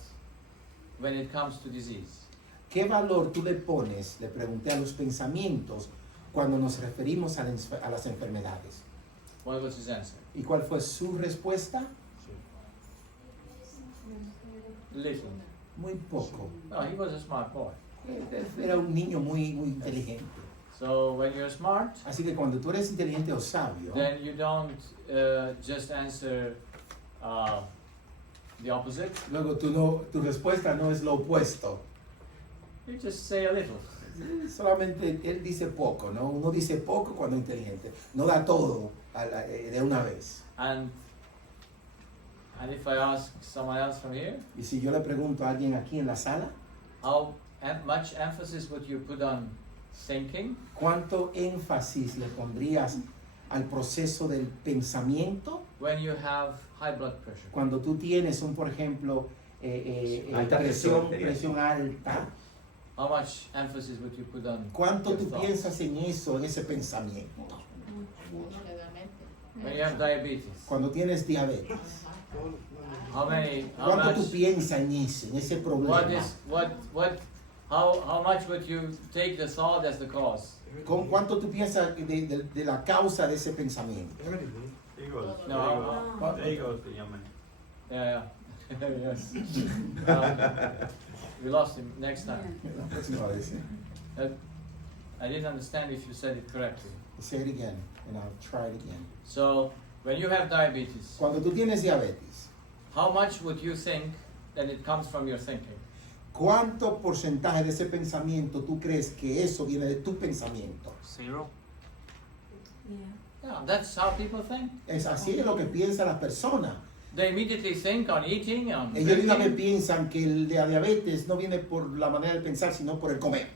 when it comes to disease? ¿Qué valor tú le pones, le pregunté, a los pensamientos cuando nos referimos a las enfermedades? What was his answer? ¿Y cuál fue su respuesta? Little. Muy poco. No, he was a smart boy. Él era un niño muy inteligente. So when you're smart, Así que cuando tú eres inteligente o sabio, then you don't just answer the opposite. luego tu respuesta no es lo opuesto. You just say a little. Solamente él dice poco, ¿no? Uno dice poco cuando es inteligente. No da todo de una vez. And if I ask someone else from here, Y si yo le pregunto a alguien aquí en la sala, how much emphasis would you put on thinking ¿cuánto énfasis le pondrías al proceso del pensamiento when you have high blood pressure? cuando tú tienes Alta presión, presión, presión alta? How much emphasis would you put on ¿Cuánto your tú thoughts? piensas en eso, en ese pensamiento? When you have diabetes, Cuando tienes diabetes, how ¿cuánto tú much, piensas en eso, en ese problema? how much would you take the thought as the cause? ¿Con cuánto tú piensas de la causa de ese pensamiento? No, There you go, the young man. yeah, yes. We lost him next time. Yeah. La próxima vez, ¿eh? I didn't understand if you said it correctly. Say it again, and I'll try it again. So, when you have diabetes, Cuando tú tienes diabetes, how much would you think that it comes from your thinking? ¿cuánto porcentaje de ese pensamiento tú crees que eso viene de tu pensamiento? 0. Yeah, that's how people think. Es así es lo que piensan las personas. They immediately think on eating, on Ellos de una vez drinking. piensan que el de la diabetes no viene por la manera de pensar, sino por el comer.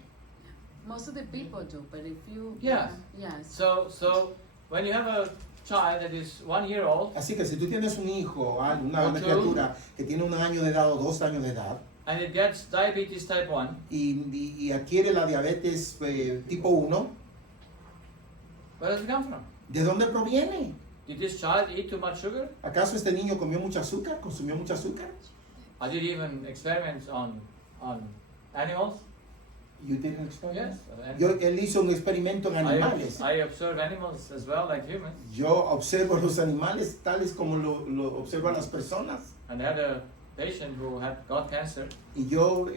Most of the people do, but if you Yes. yes. So when you have a child that is 1 year old Así que si tú tienes un hijo, una Ok. criatura que tiene 1 año de edad o 2 años de edad and it gets diabetes type 1, y adquiere la diabetes tipo 1, where does it come from? ¿de dónde proviene? Did this child eat too much sugar? ¿Acaso este niño comió mucho azúcar? ¿Consumió mucho azúcar? I did even experiments on animals. You did an experiment? Yes. Él hizo un experimento en animales. I observe animals as well, like humans. Yo observo los animales tales como lo observan las personas. And I had a patient who got cancer, Y yo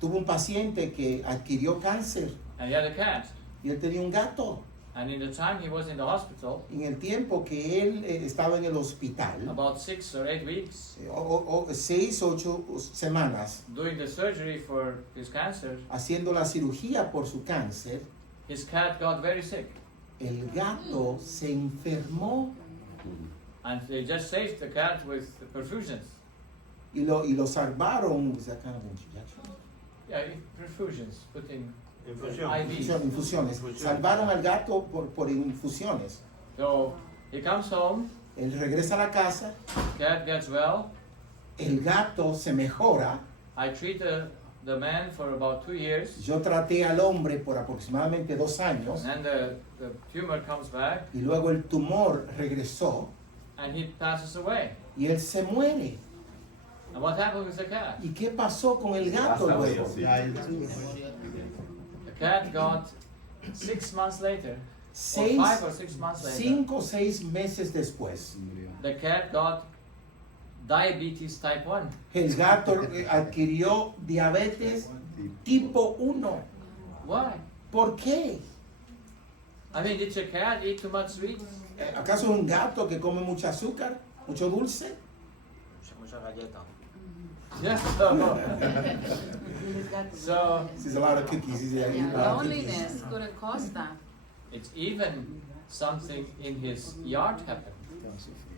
tuve un paciente que adquirió cáncer and he had a cat. y él tenía un gato. And in the time he was in the hospital, En el tiempo que él estaba en el hospital, about 6 or 8 weeks, 6 o 8 semanas, doing the surgery for his cancer, haciendo la cirugía por su cáncer, his cat got very sick. el gato se enfermó And they just saved the cat with perfusions. y lo salvaron. ¿Es that kind of injection? Yeah, perfusions, putting Infusión. IV. Infusiones. Salvaron al gato por infusiones. So he comes home, Él regresa a la casa, cat gets well. el gato se mejora. I treat the man for about 2 years, Yo traté al hombre por aproximadamente 2 años and the tumor comes back, y luego el tumor regresó and he passes away. y él se muere. And what happened with the cat? ¿Y qué pasó con el gato Pasa, luego? sí. The cat got 6 months later, or 6, 5 or 6 months later, 5 o 6 meses después, the cat got diabetes type 1. el gato adquirió diabetes tipo 1. Why? ¿Por qué? I mean, did your cat eat too much sweets? ¿Acaso es un gato que come mucho azúcar, mucho dulce? Mucha galleta. Yes. So There's a lot of cookies. He's eating a lot of cookies. Loneliness could have caused that. it's even something in his yard happened.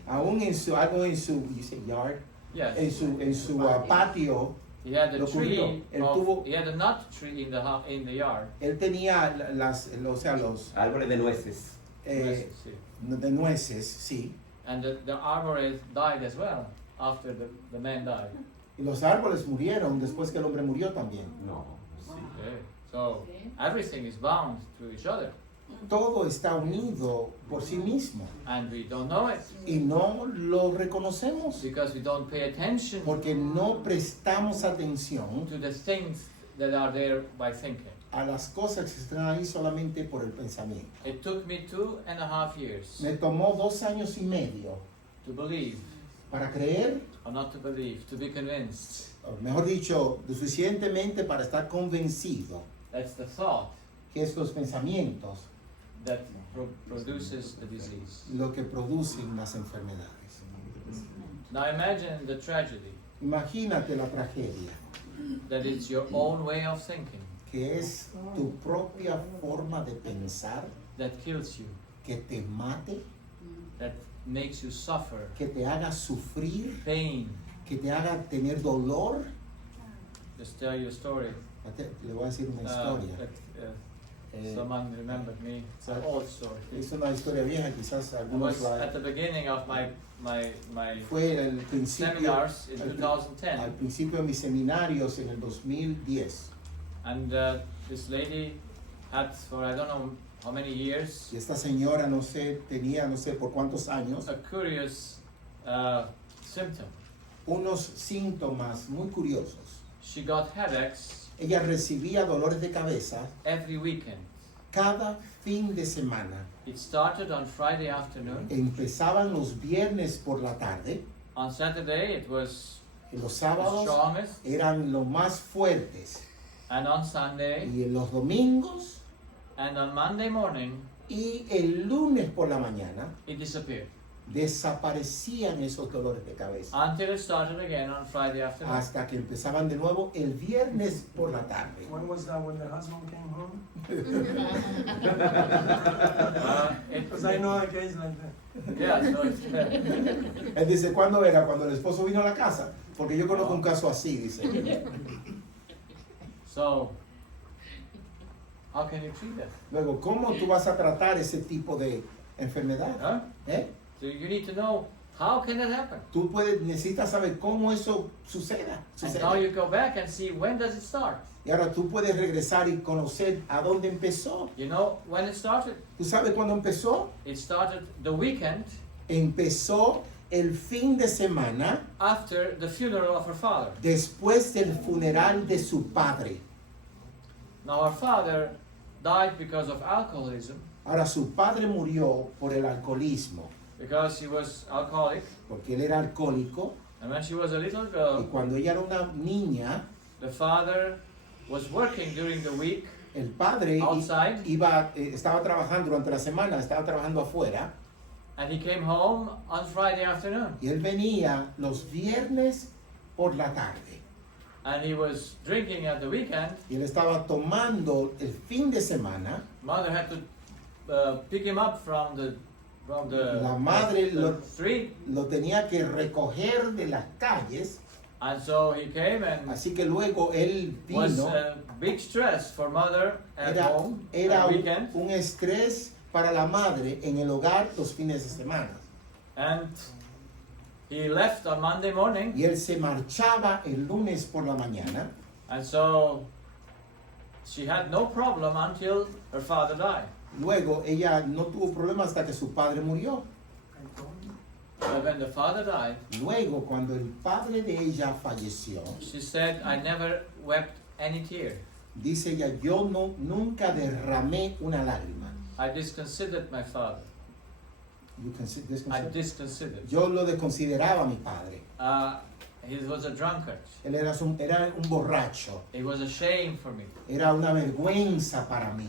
Aún algo en su, you say yard, Yes. en su patio, He had a Lo ocurrió. tree. Él tuvo- He had a nut tree in the yard. él tenía los Árboles de nueces. de nueces, sí. And the arborist died as well after the man died. Y los árboles murieron después que el hombre murió también. No. Okay. So everything is bound to each other, Todo está unido por sí mismo and we don't know it y no lo reconocemos because we don't pay attention porque no prestamos atención to the things that are there by thinking. a las cosas que están ahí solamente por el pensamiento. It took me 2.5 years Me tomó 2 años y medio to believe, para creer, or not to believe, to be convinced. o mejor dicho, lo suficientemente para estar convencido That's the thought que estos pensamientos that produces the disease. lo que producen las enfermedades. Now imagine the tragedy Imagínate la tragedia, that it's your own way of thinking que es tu propia forma de pensar that kills you, que te mate, that makes you suffer que te haga sufrir, pain. que te haga tener dolor. Just tell you a story. Le voy a decir una historia. Someone remembered me. It's an old story. Es una historia vieja, quizás It algunos was at the beginning of my fue el principio, seminars in al 2010, principio de mis seminarios en el 2010. and this lady had for I don't know how many years Y esta señora, tenía no sé por cuántos años, a curious symptom. unos síntomas muy curiosos. She got headaches Ella recibía dolores de cabeza every weekend. cada fin de semana. It started on Friday afternoon. Empezaban los viernes por la tarde, On Saturday it was en los the sábados strongest, eran los más fuertes, and on Sunday y en los domingos and on Monday morning y el lunes por la mañana it disappeared desaparecían esos dolores de cabeza until it started again on Friday afternoon. hasta que empezaban de nuevo el viernes por la tarde. When was that, when the husband came home? Because I know a case like that. Yeah, so it's, Él dice, ¿cuándo era? Cuando el esposo vino a la casa. Porque yo conozco un caso así, dice. so how can you treat that? Luego, ¿cómo tú vas a tratar ese tipo de enfermedad? Huh? ¿Eh? So you need to know how can that happen. Necesitas saber cómo eso And now you go back and see when does it start. Y ahora tú puedes regresar y conocer a dónde empezó. You know when it started? ¿Tú sabes cuándo empezó? It started the weekend Empezó el fin de semana after the funeral of her father. después del funeral de su padre. Now her father died because of alcoholism, Ahora su padre murió por el alcoholismo, because he was alcoholic. porque él era alcohólico. And when she was a little Y girl, cuando ella era una niña, the father was working during the week el padre outside, estaba trabajando durante la semana, estaba trabajando afuera. and he came home on Friday afternoon. Y él venía los viernes por la tarde. And he was drinking at the weekend. Y él estaba tomando el fin de semana. Mother had to pick him up from the La madre the street, lo tenía que recoger de las calles. and so he came and Así que luego él was vino. a big stress for mother at home Era at weekend, un estrés para la madre en el hogar los fines de semana. and he left on Monday morning, Y él se marchaba el lunes por la mañana. and so she had no problem until her father died. Luego ella no tuvo problemas hasta que su padre murió. I told you. But when the father died, Luego, cuando el padre de ella falleció, she said, "I never wept any tear. dice ella, yo nunca derramé una lágrima. I disconsidered my father. I disconsidered. Yo lo desconsideraba a mi padre. He was a drunkard. Él era un borracho. It was a shame for me." Era una vergüenza para mí.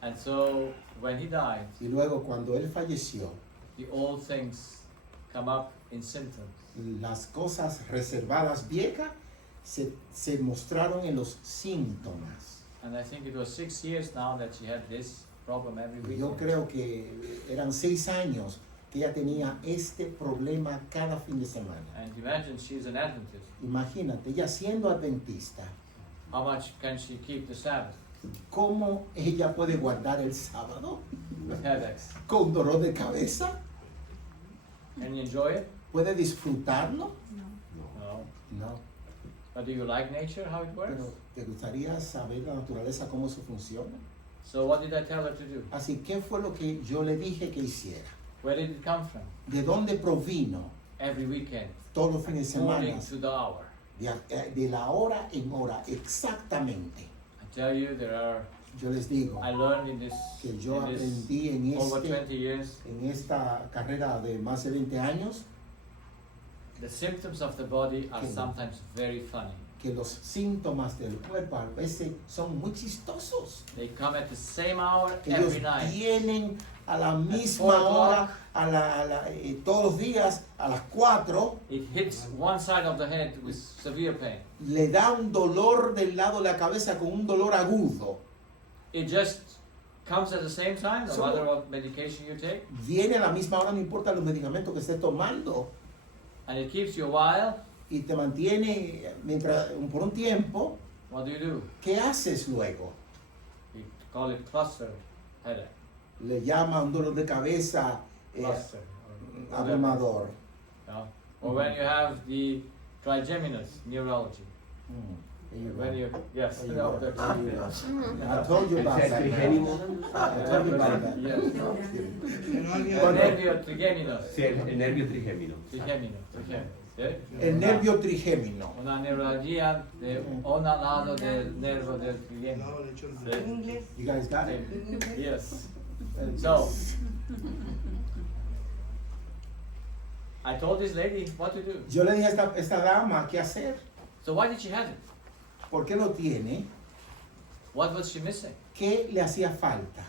And so when he died, Y luego, cuando él falleció, the old things come up in symptoms. las cosas reservadas viejas se mostraron en los síntomas. And I think it was 6 years now that she had this problem every week. Yo creo que eran 6 años que ella tenía este problema cada fin de semana. And imagine she's an Adventist. Imagínate, ella siendo adventista, How much can she keep the Sabbath ¿cómo ella puede guardar el sábado with headaches? con dolor de cabeza? Can you enjoy it? ¿Puede disfrutarlo? No. No. But do you like nature, how it works? Pero ¿te gustaría saber la naturaleza, cómo eso funciona? So what did I tell her to do? Así, ¿qué fue lo que yo le dije que hiciera? Where did it come from? ¿De dónde provino Every weekend, todos los fines de semana? according to the hour. De la hora en hora, exactamente. I tell you, there are. Yo les digo I learned in this, que yo in this aprendí en, over 20 years, en esta carrera de más de 20 años the symptoms of the body are Okay. sometimes very funny. que los síntomas del cuerpo a veces son muy chistosos. They come at the same hour Ellos every night. vienen a la 4 misma hora, o'clock. todos los días, a las 4, It hits one side of the head with severe pain. le da un dolor del lado de la cabeza con un dolor agudo. It just comes at the same time, no So- matter what medication you take, Viene a la misma hora, no importa los medicamentos que estés tomando, and it keeps you a while. y te mantiene por un tiempo. What do? ¿Qué haces luego? We call it cluster headache. Le llama un dolor de cabeza Cluster. or whatever, abrumador. yeah. Or when you have the trigeminous neurology. When you, yes, There you no, go. that's- There you go. I told you El about that. trigémino. I told you about that. Yes. Bueno, Nervio trigeminous. Sí, el nervio trigémino. Trigémino. ¿Sí? el nervio trigémino. Una neuralgia de un lado del nervio del trigémino. ¿Sí? You guys got it? Yes. So, I told this lady what to do. Yo le dije a esta dama qué hacer. So why did she have it? ¿Por qué lo tiene? What was she missing? ¿Qué le hacía falta?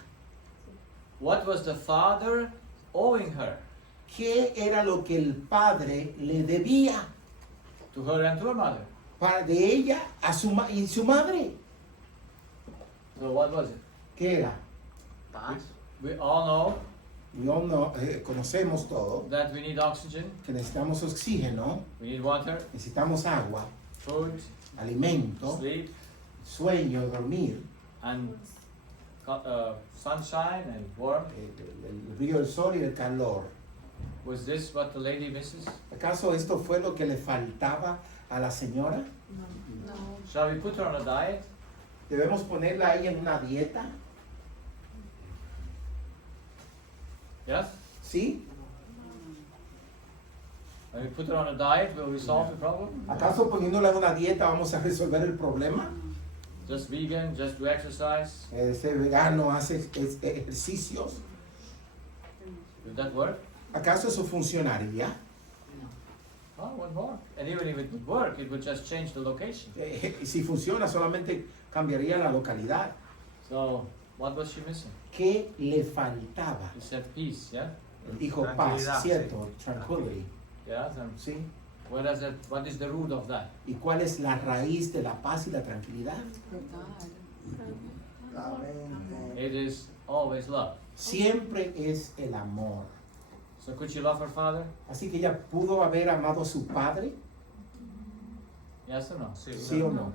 What was the father owing her? ¿Qué era lo que el padre le debía To her and to her mother. de ella a y su madre? So what was it? ¿Qué era? We all know Conocemos todo that we need oxygen, que necesitamos oxígeno, we need water, necesitamos agua, food, alimento, sleep, sueño, dormir, and sunshine and warmth. el brillo del sol y el calor. Was this what the lady misses? ¿Acaso esto fue lo que le faltaba a la señora? No. Shall we put her on a diet? ¿Debemos ponerla a ella en una dieta? Yes? ¿Sí? When we put her on a diet, will we solve the problem? ¿Acaso poniéndola en una dieta vamos a resolver el problema? Just vegan, just do exercise? Ser vegano, hace ejercicios. Will that work? ¿Acaso eso funcionaría? Oh, it won't work. And even if it would work, it would just change the location. Si funciona, solamente cambiaría la localidad. So, what was she missing? ¿Qué le faltaba? You said peace, yeah? Dijo paz, Tranquilidad, ¿cierto? Tranquility. Yes, and ¿Sí? what is the root of that? ¿Y cuál es la raíz de la paz y la tranquilidad? It is always love. Siempre es el amor. So could she love her father? Así que ella pudo haber amado a su padre, Yes or no? ¿sí o no?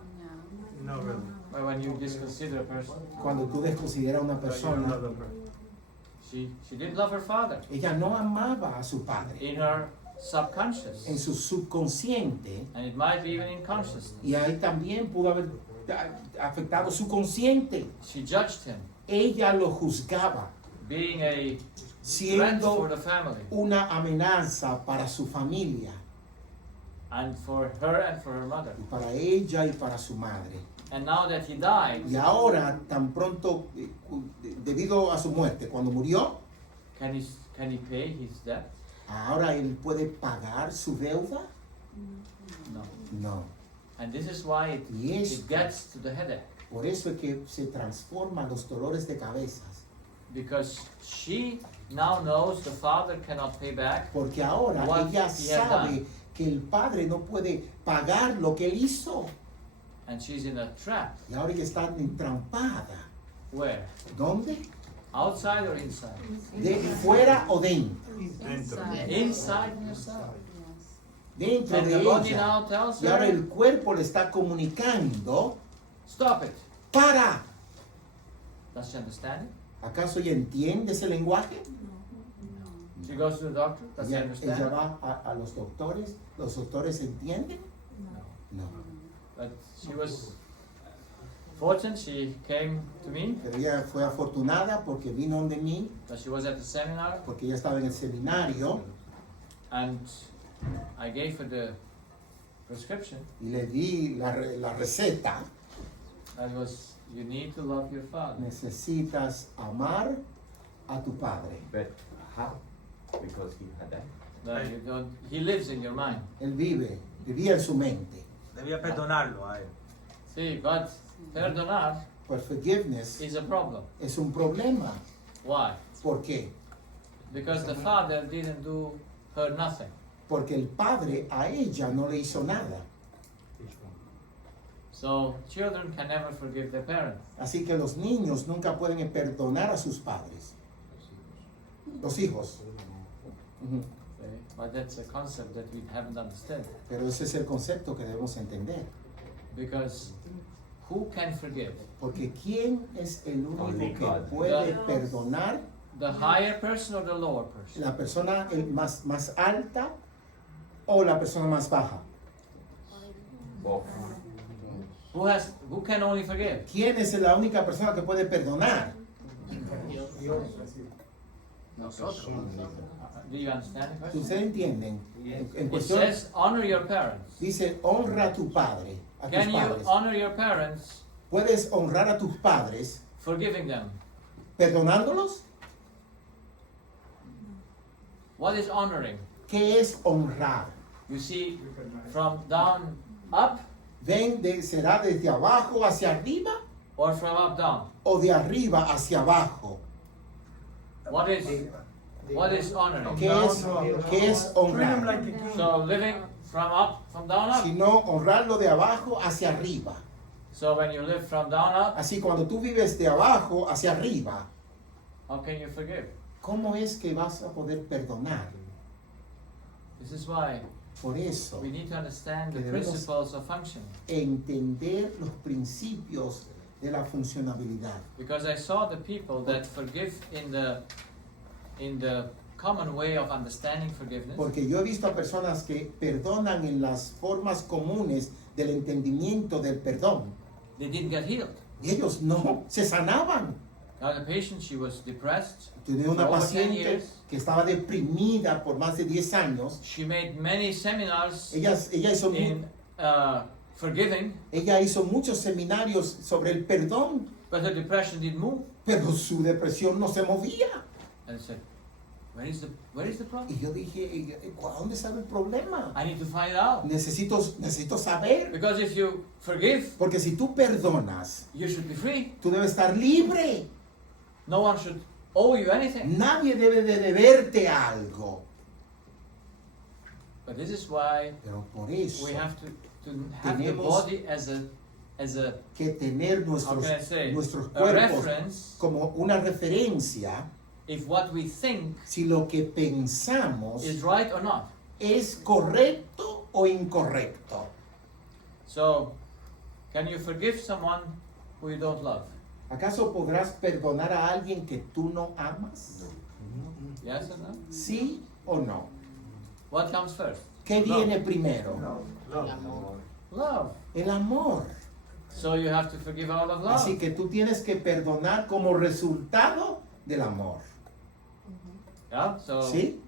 No, really. Or when you disconsider a person, Cuando tú desconsideras a una persona, she didn't love her father. ella no amaba a su padre In her subconscious. en su subconsciente, And it might be even in consciousness. y ahí también pudo haber afectado su consciente. She judged him, Ella lo juzgaba, being a threat siendo for the family, una amenaza para su familia, and for her and for her mother. y para ella y para su madre. And now that he died, Y ahora, tan pronto, debido a su muerte, cuando murió, can he pay his debt? ahora él puede pagar su deuda. No. No. And this is why Y it esto, gets to the headache. por eso es que se transforman los dolores de cabezas. Because she now knows the father cannot pay back. Porque ahora What ella he had sabe done. que el padre no puede pagar lo que él hizo. And she's in a trap. Y ahora ella está entrampada. Where? ¿Dónde? Outside or inside? ¿De fuera o dentro? Inside yourself. Dentro And de the body ella. now tells Y ahora her, el cuerpo le está comunicando, stop it. ¡para! Does she understand it? ¿Acaso ella entiende ese lenguaje? She goes to the doctor. Does she Ella understand it? va a los doctores entienden. No. But she was fortunate, she came to me, Pero ella fue afortunada porque vino donde mí, but she was at the seminar, porque ella estaba en el seminario and I gave her the prescription. y le di la receta. That was, you need to love your father. Necesitas amar a tu padre. But how? Because he had that. No, you don't, he lives in your mind. Él vivía en su mente. Debía perdonarlo a él. See, but perdonar Pues forgiveness is a problem. es un problema. Why? ¿Por qué? Because the father didn't do her nothing. Porque el padre a ella no le hizo nada. So children can never forgive their parents. Así que los niños nunca pueden perdonar a sus padres. Los hijos. Ujú. Okay? But that's a concept that we haven't understood. Pero ese es el concepto que debemos entender. Because who can forgive? Porque ¿quién es el único Only que God. puede God. perdonar? The higher person or the lower person? ¿La persona más alta o la persona más baja? Both. Who can only forgive? ¿Quién es la única persona que puede perdonar? Nosotros. Do you understand the question? ¿Ustedes entienden? En It cuestión, says honor your parents. dice, honra a tu padre, a tus Can you padres. honor your parents ¿Puedes honrar a tus padres forgiving them? perdonándolos? What is honoring? ¿Qué es honrar? You see, from down up ¿Será desde abajo hacia arriba or from up down? o de arriba hacia abajo? What is honoring? ¿Qué es Treat him honrar? like a king. So living from down up. Sino honrarlo de abajo hacia arriba. So when you live from down up, Así cuando tú vives de abajo hacia arriba, how can you forgive? ¿cómo es que vas a poder perdonar? This is why Por eso, we need to understand the Que debemos- principles of function. entender los principios de la funcionabilidad. Because I saw the people that forgive in the common way of understanding forgiveness. Porque yo he visto a personas que perdonan en las formas comunes del entendimiento del perdón. They didn't get healed. Y ellos no se sanaban. Now the patient, she was depressed. Tenía una For over 10 paciente years. que estaba deprimida por más de 10 años. She made many seminars Ella hizo, in forgiving, ella hizo muchos seminarios sobre el perdón, but her depression didn't move. pero su depresión no se movía. And I said, where is the problem? Y yo dije, ¿a dónde está el problema? I need to find out. Necesito saber. Because if you forgive, Porque si tú perdonas, you should be free. tú debes estar libre. No one should owe you anything. Nadie debe de deberte algo. But this is why Pero por eso we have to have the Tenemos- body as a que tener how nuestros, can I say, nuestros a cuerpos reference. como una referencia If what we think si lo que pensamos is right or not. es correcto o incorrecto. So, can you forgive someone who you don't love? ¿Acaso podrás perdonar a alguien que tú no amas? Yes or no? ¿Sí o no? What comes first? ¿Qué viene primero? Love. El amor. So you have to forgive out of love. Así que tú tienes que perdonar como resultado del amor. Yeah? So ¿Sí?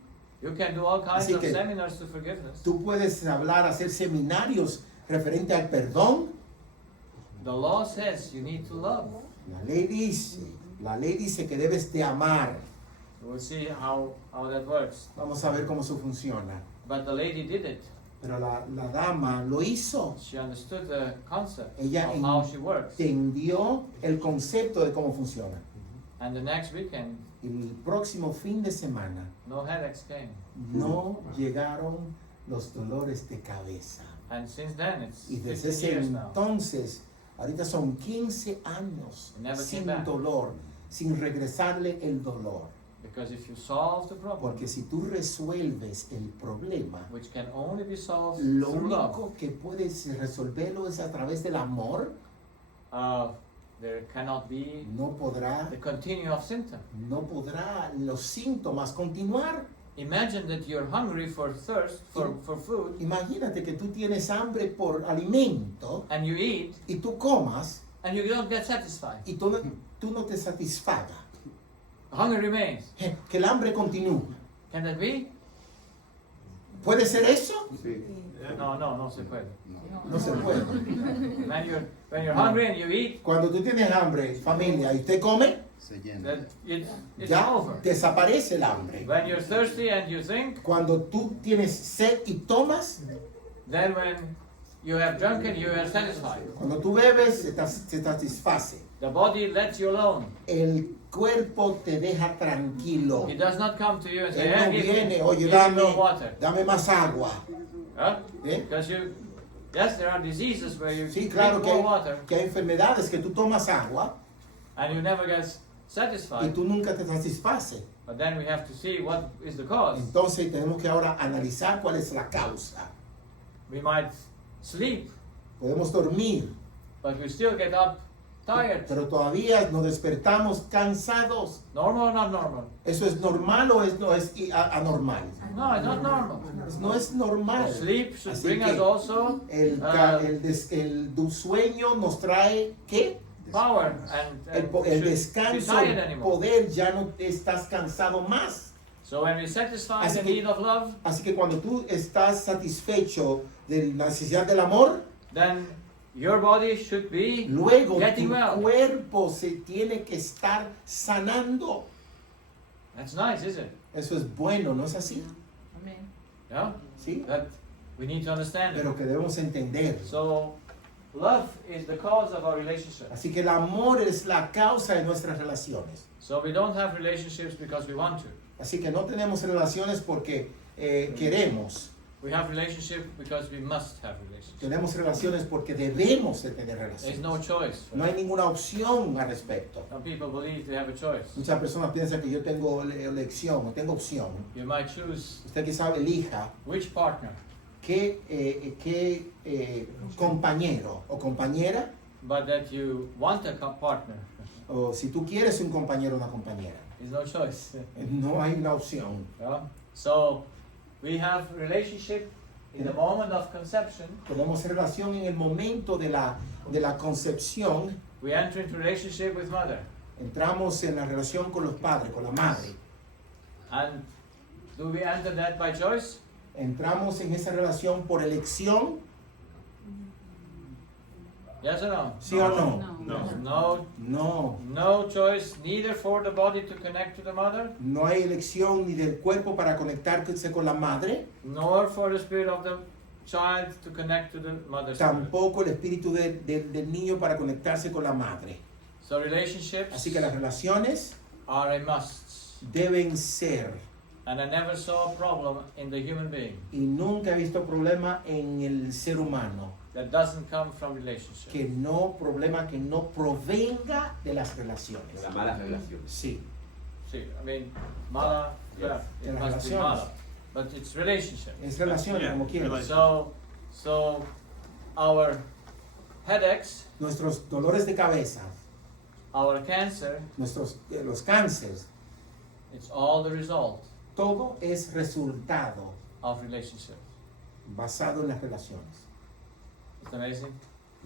you can do all kinds Así of que- seminars to forgiveness. Tú puedes hablar, hacer seminarios referente al perdón. The law says you need to love. La ley dice que debes de amar. We'll see how that works. Vamos a ver cómo eso funciona. But the lady did it. Pero la dama lo hizo. She understood the concept Ella of how she works. entendió el concepto de cómo funciona. And the next weekend, El próximo fin de semana no headaches came. no llegaron los dolores de cabeza. And since then, it's Y desde 15 ese years now. entonces, ahorita son 15 años Never sin came back. dolor, sin regresarle el dolor. Because if you solve the problem, Porque si tú resuelves el problema, which can only be solved lo through love, único que puedes resolverlo es a través del amor, there cannot be no podrá the continuum of symptom. los síntomas continuar. imagine that you're hungry for for food, Imagínate que tú tienes hambre por alimento and you eat, y tú comas and you don't get satisfied. y tú no te satisfaga. Hunger remains. Que el hambre continúa. Can that be? ¿Puede ser eso? Sí. No se puede. No se puede. When you're hungry and you eat, Cuando tú tienes hambre, familia, y usted come, then it's ya over. desaparece el hambre. When you're thirsty and you think, Cuando tú tienes sed y tomas, then when you have drunken, you are satisfied. cuando tú bebes, se satisface. The body lets you alone. El cuerpo te deja tranquilo. It does not come to you and say, Él no hey, give viene, me, oye, give me dame, more water. dame más agua. Huh? ¿Eh? Because yes, there are diseases where you Sí, drink claro more water que hay enfermedades que tú tomas agua and you never get y satisfied. tú nunca te satisfaces. But then we have to see what is the cause. Entonces tenemos que ahora analizar cuál es la causa. We might sleep, Podemos dormir, but we still get up tired. pero todavía nos despertamos cansados. Normal or not normal? ¿Eso es normal o no es anormal? No, it's not normal. No es normal. Sleep should Así bring que us also el sueño nos trae ¿qué? power and El we shouldn't be descanso, tired el anymore. poder, ya no estás cansado más. So when we satisfy Así the que- need of love, Así que cuando tú estás satisfecho de la necesidad del amor, then your body should be luego getting tu well. cuerpo se tiene que estar sanando. That's nice, isn't it? Eso es bueno, ¿no es así? Yeah? ¿Sí? That we need to understand it. Pero que debemos entender. So love is the cause of our relationship. Así que el amor es la causa de nuestras relaciones. So we don't have relationships because we want to. Así que no tenemos relaciones porque queremos. We have relationships because we must have relationships. Tenemos relaciones porque debemos de tener There's relaciones. no choice. No hay ninguna opción al respecto. Some people believe they have a choice. Muchas personas piensan que yo tengo elección o tengo opción. You might choose Usted quizá elija which partner, qué compañero o compañera, but that you want a partner. o si tú quieres un compañero o una compañera. There's no choice. No hay una opción. Yeah? So we have relationship in the moment of conception. Tenemos relación en el momento de la concepción. We enter into relationship with mother. Entramos en la relación con los padres, con la madre. And do we enter that by choice? Entramos en esa relación por elección, Yes or no? ¿sí o no? No. No, No. no choice neither for the body to connect to the mother, No hay elección ni del cuerpo para conectarse con la madre, nor for the spirit of the child to connect to the mother's spirit. tampoco el espíritu del niño para conectarse con la madre. So relationships Así que las relaciones are a must. deben ser, And I never saw a problem in the human being y nunca he visto problema en el ser humano, that doesn't come from relationship. problema que no provenga de las relaciones. De las malas relaciones. Sí, See, I mean, mala, yeah, De it las must be relaciones. mala, but it's relationship. es relaciones Yeah, como quieras. relaciones. So our headaches, Nuestros dolores de cabeza, our cancer, los cánceres, it's all the result todo es resultado of relationship. basado en las relaciones. It's amazing.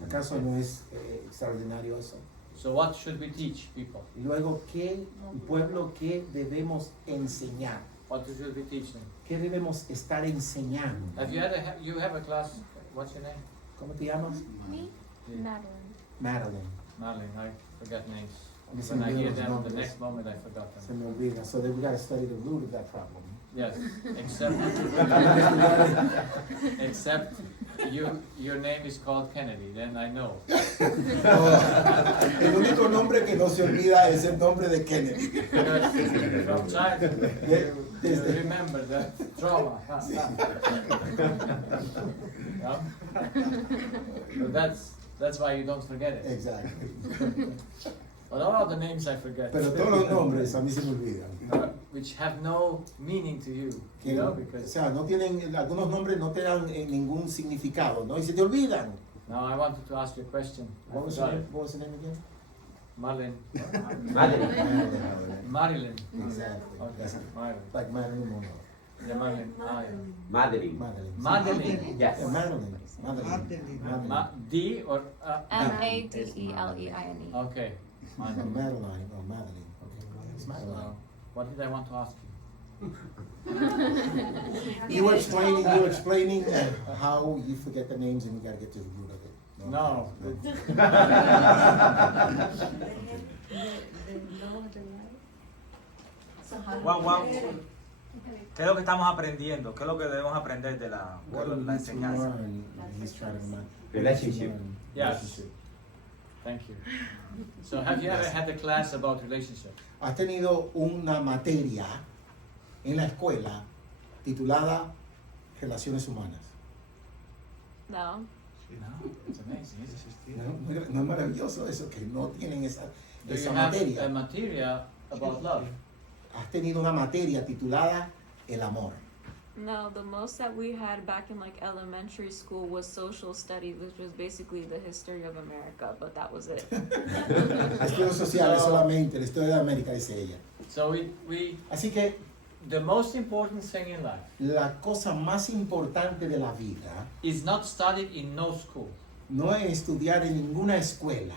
¿Acaso no es extraordinario eso? So what should we teach people? Y luego, pueblo, qué debemos enseñar? What should we teach them? ¿Qué debemos estar enseñando? Have you you have a class? What's your name? ¿Cómo te llamas? Me? Madeline. Madeline. Madeline. I forget names. A mí se When me I hear olvidan los them, the nombres. next moment I forgot Se them. me olvida. So then we got to study the root of that problem. Yes, except your name is called Kennedy. Then I know. El único nombre que no se olvida es el nombre de Kennedy. Because from childhood you Desde- remember that trauma. Yeah? So that's why you don't forget it. Exactly. But all of the names I forget. Pero todos los nombres a mí se me olvidan. Which have no meaning to you. Que, You know, o because sea, no tienen, algunos nombres no te dan ningún significado, ¿no? Y se te olvidan. now I wanted to ask you a question. I What was forgot the it. name, what was the name again? Marlene. Vale. Marilyn. Exactly. Okay, That's Marilyn. like Marilyn Monroe. The Madeline. Ah, yeah. Madeline. Madeline. Madeline. Yes. Madeline. Madeline. Ma- D or Madeline. okay. Madeline. Madeline or Madeline. Okay. It's Madeline. So, what did I want to ask you? You were explaining how you forget the names and you gotta get to the root of it. No. Juan, Juan, ¿qué es lo que estamos aprendiendo? ¿Qué es lo que debemos aprender de What do we la need to enseñanza? learn? He's trying to learn. Relationship. Yes. Relationship. Thank you. So, have you ever had a class about relationships? Has tenido una materia en la escuela titulada Relaciones Humanas. No. No. It's amazing, isn't it? No es maravilloso eso, que no tienen esa Do you have materia. a materia about love? Has tenido una materia titulada El Amor. No, the most that we had back in like elementary school was social studies, which was basically the history of America, but that was it. Estudios sociales solamente, la historia de América, dice ella. So we Así que the most important thing in life la cosa más importante de la vida is not studied in no school, no es estudiar en ninguna escuela,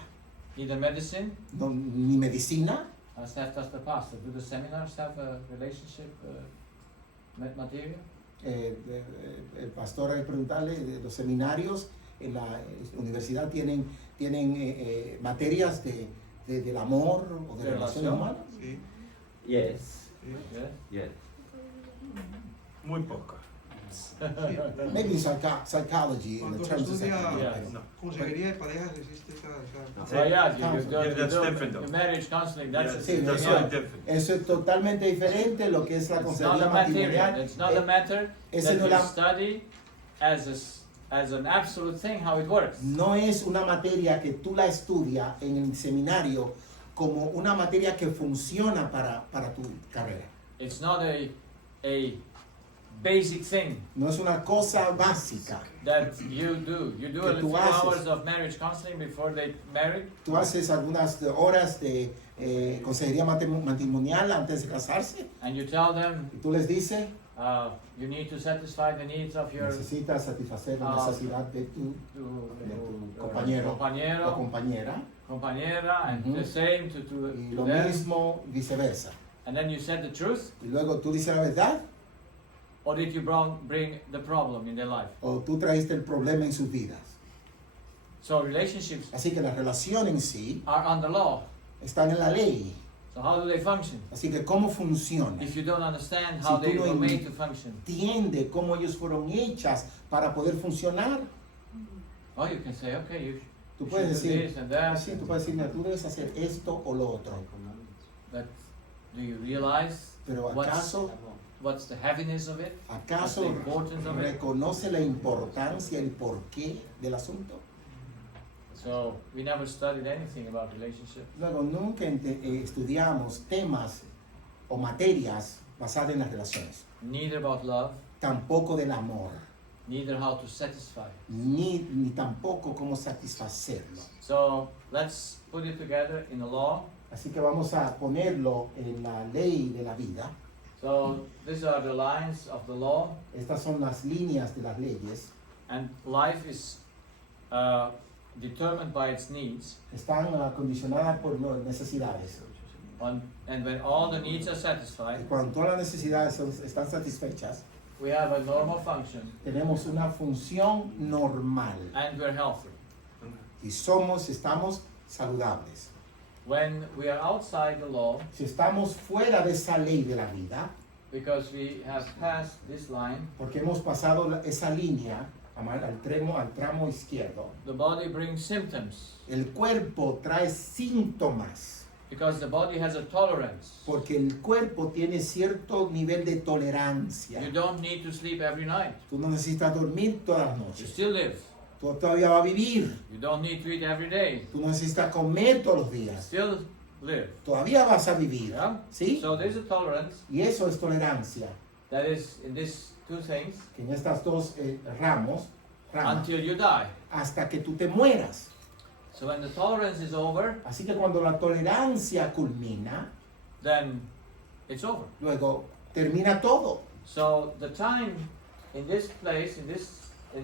neither medicine. ni medicina, Does the pastor? Do the seminars have a relationship material? El pastor hay que preguntarle, de los seminarios en la universidad tienen materias del amor o de De relaciones relación. humanas. Yes. Yeah. Yes. Muy poca. Maybe psychology in Cuando the se terms of estudia psychology. Yeah. No. consejería de parejas, existe esa... So yeah, that's different though. the marriage counseling. That's Sí, it. no, That's eso, totally different. eso es totalmente diferente lo que es la It's not consejería a material. matrimonial. It's not a matter Ese that no you la- study as an absolute thing how it works. No es una materia que tú la estudias en el seminario como una materia que funciona para tu carrera. It's not a basic thing No es una cosa básica. that you do. You do Que a tú few haces. hours of marriage counseling before they marry, Tú haces algunas horas de consejería matrimonial antes de casarse and you tell them y tú les dices, you need to satisfy the needs of your necesitas satisfacer la Ah, necesidad de tu tu compañero o compañero, compañera compañera, and Ujú. the same to y lo them. mismo viceversa. And then you said the truth, Y luego tú dices la verdad or did you bring the problem in their life? o tú traíste el problema en sus vidas. So relationships Así que las relaciones en sí are under law. están en la ley. So how do they function? Así que cómo funciona. If you don't understand Si how tú they no were made to function, Entiende cómo ellos fueron hechas para poder funcionar. oh, you can say, okay, you Tú should puedes do decir, this and that. sí, tú puedes decir, mira, tú debes hacer esto o lo otro. But do you realize Pero what's the heaviness of it? What's ¿acaso the importance of it? reconoce la importancia, el porqué del asunto? So we never studied anything about relationships. Luego, nunca estudiamos temas o materias basadas en las relaciones. Neither about love, Tampoco del amor, neither how to satisfy. ni tampoco cómo satisfacerlo. So let's put it together in the law. Así que vamos a ponerlo en la ley de la vida. So these are the lines of the law, Estas son las líneas de las leyes. and life is determined by its needs. Están condicionadas por las necesidades. And when all the needs are satisfied, Y cuando todas las necesidades están satisfechas, we have a normal function tenemos una función normal and we're healthy. y estamos saludables. When we are outside the law, Si estamos fuera de esa ley de la vida, because we have passed this line, porque hemos pasado esa línea al tramo izquierdo, the body brings symptoms el cuerpo trae síntomas, because the body has a tolerance. porque el cuerpo tiene cierto nivel de tolerancia. You don't need to sleep every night. Tú no necesitas dormir todas las You noches. still live. Tú todavía vas a vivir. You don't need to eat every day. Tú no necesitas comer todos los You días. still live. Todavía vas a vivir. Yeah? ¿Sí? So there's a tolerance Y eso es tolerancia. that is in these two things Que en estas dos ramas, until you die. hasta que tú te mueras. So when the tolerance is over, Así que cuando la tolerancia culmina, then it's over. luego termina todo. So the time in this place, in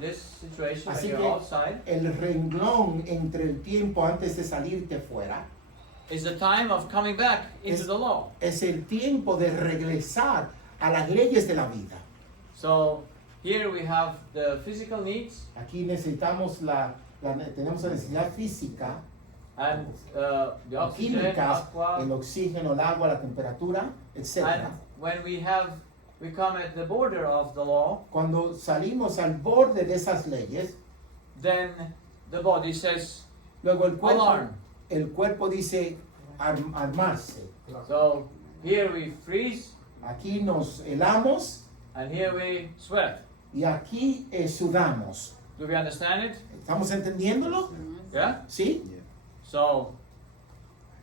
this situation, when Así you're que outside, el renglón entre el tiempo antes de salirte fuera is the time of coming back into Es- the law. es el tiempo de regresar a las leyes de la vida. So here we have the physical needs Aquí necesitamos tenemos la necesidad física, and the oxygen, químicas, aqua, el oxígeno, el agua, la temperatura, etc. and when we come at the border of the law, Cuando salimos al borde de esas leyes, then the body says luego alarm. el cuerpo dice armarse. So here we freeze Aquí nos helamos and here we sweat. y aquí sudamos. Do we understand it? ¿Estamos entendiéndolo? Yeah? ¿Sí? So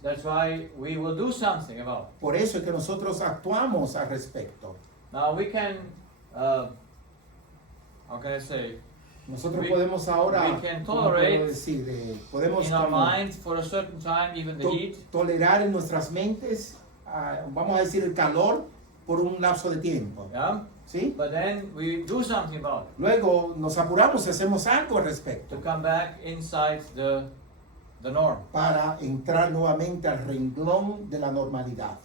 that's why we will do something about it. Por eso es que nosotros actuamos al respecto. Now we can, how can I say, Nosotros We- podemos ahora, we can ¿cómo tolerate puedo decir? Podemos in our como mind for a certain time, even the heat, tolerar en nuestras mentes, vamos a decir, el calor por un lapso de tiempo. yeah? ¿Sí? But then we do something about it Luego nos apuramos y hacemos algo al respecto to come back inside the norm. para entrar nuevamente al renglón de la normalidad.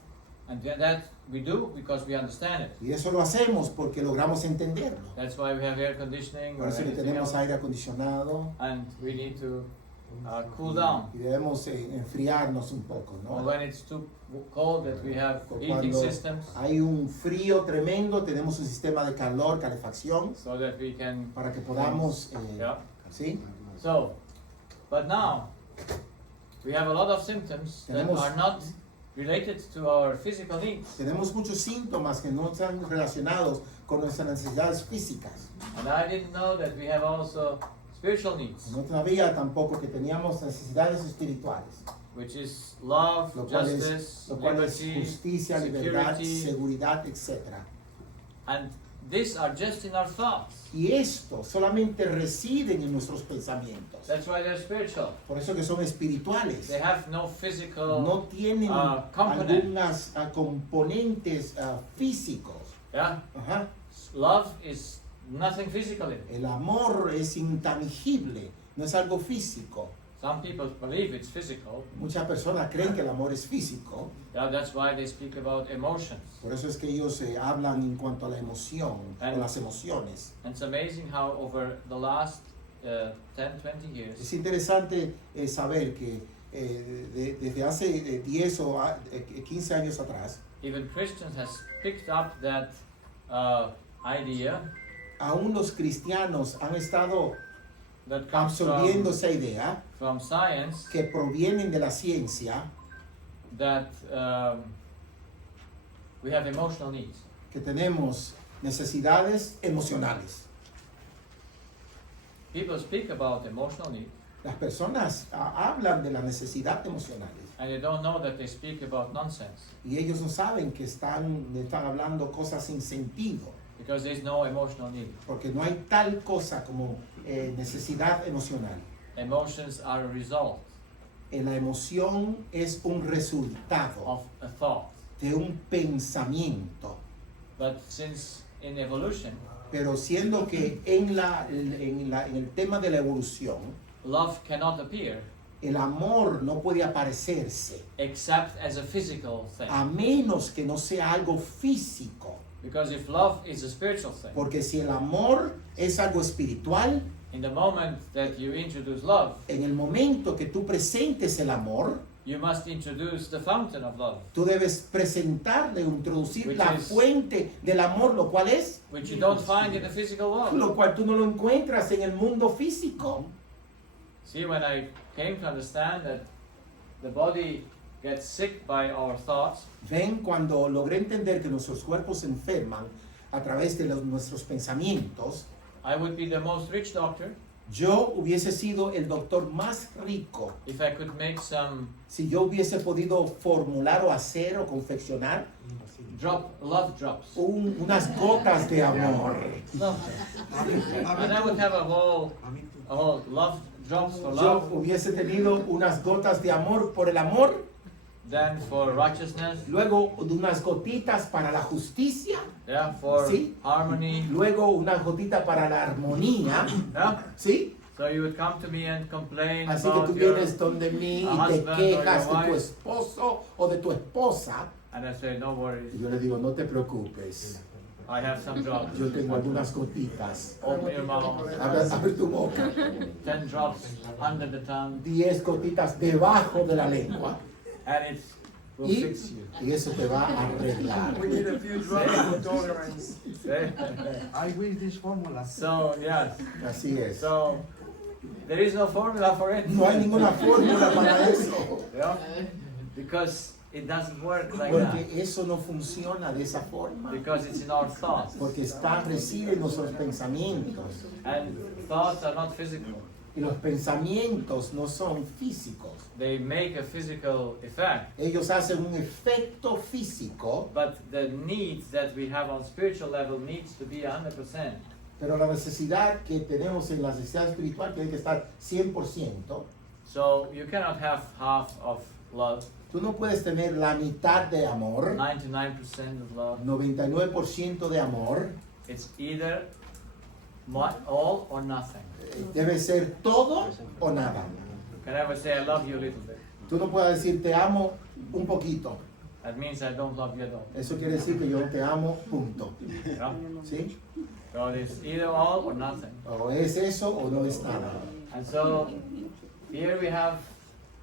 And that we do because we understand it. Y eso lo hacemos porque logramos entenderlo. That's why we have air conditioning Por or eso que anything tenemos else. aire acondicionado And we need to cool down. y debemos enfriarnos un poco, Or ¿no? when it's too cold that we have heating Cuando systems hay un frío tremendo, tenemos un sistema de calor, calefacción, so that we can, para que podamos, yeah. ¿sí? So, but now we have a lot of symptoms that Tenemos- are not related to our physical needs. Tenemos muchos síntomas que no están relacionados con nuestras necesidades físicas. And I didn't know that we have also spiritual needs, No sabía tampoco que teníamos necesidades espirituales, which is love, lo cual justice, es liberty, justicia, libertad, security, seguridad, etc. and these are just in our thoughts. Y esto solamente residen en nuestros pensamientos. That's why they're spiritual. Por eso que son espirituales. They have no physical, No tienen component. algunas componentes físicos. yeah. Ajá. Love is nothing physical in it. El amor es intangible, no es algo físico. Some people believe it's physical. Muchas personas creen que el amor es físico. Yeah, that's why they speak about emotions. Por eso es que ellos hablan en cuanto a la emoción, o And- las emociones. And it's amazing how over the last 10, 20 years, Es interesante saber que desde hace 10 o 15 años atrás, even Christians has picked up that idea aún los cristianos han estado that comes absorbiendo esa idea from science que provienen de la ciencia, that we have emotional needs. que tenemos necesidades emocionales. People speak about emotional needs Las personas hablan de la necesidad emocionales and they don't know that they speak about nonsense y ellos no saben que están hablando cosas sin sentido, because there's no emotional need. porque no hay tal cosa como necesidad emocional. Emotions are a result La emoción es un resultado of a thought. de un pensamiento, But since in evolution, pero siendo que en el tema de la evolución, love cannot appear el amor no puede aparecerse except as a physical thing. a menos que no sea algo físico, Because if love is a spiritual thing, porque si el amor es algo espiritual, in the moment that you introduce love, en el momento que tú presentes el amor, you must introduce the fountain of love, tú debes presentarle, introducir Which la is- fuente del amor, lo cual es, which you don't find in the physical world. lo cual tú no lo encuentras en el mundo físico. See, when I came to understand that the body gets sick by our thoughts, Ven, cuando logré entender que nuestros cuerpos se enferman a través de nuestros pensamientos, I would be the most rich doctor yo hubiese sido el doctor más rico if I could make some si yo hubiese podido formular o hacer o confeccionar love drops. unas gotas de amor. Love drops. And I would have a whole love drops for Yo love, hubiese tenido unas gotas de amor por el amor, then for righteousness, luego unas gotitas para la justicia, yeah, for Sí. harmony, luego unas gotitas para la armonía, yeah. ¿sí? So you would come to me and complain Así que about tú your, vienes donde mí y te husband or quejas your de tu wife. esposo o de tu esposa. and I say, no worries, Y yo le digo, no te preocupes, I have some drops. yo tengo algunas gotitas. Open your mouth, Abre tu boca. 10 drops under the tongue, 10 gotitas debajo de la lengua. and it will Y, fix you. y eso te va a arreglar. We need a few drops of tolerance. See? I wish this formula. So, yes, Así es. so there is no formula for it. No hay ninguna fórmula para eso. Yeah? Because it doesn't work like Porque that. eso no funciona de esa forma. Because it's in our thoughts. Porque reside en nuestros pensamientos. And thoughts are not physical. Y los pensamientos no son físicos. They make a physical effect. Ellos hacen un efecto físico, But the needs that we have on spiritual level needs to be 100%. pero la necesidad que tenemos en la necesidad espiritual tiene que estar 100%. So you cannot have half of love, Tú no puedes tener la mitad de amor, 99% of love. 99% de amor. It's either all or nothing. Debe ser todo o nada. You can never say I love you a little bit. Tú no puedes decir te amo un poquito. That means I don't love you at all. Eso quiere decir que yo no te amo, punto. Yeah? ¿Sí? So it's either all or nothing. O es eso o no es nada. And so here we have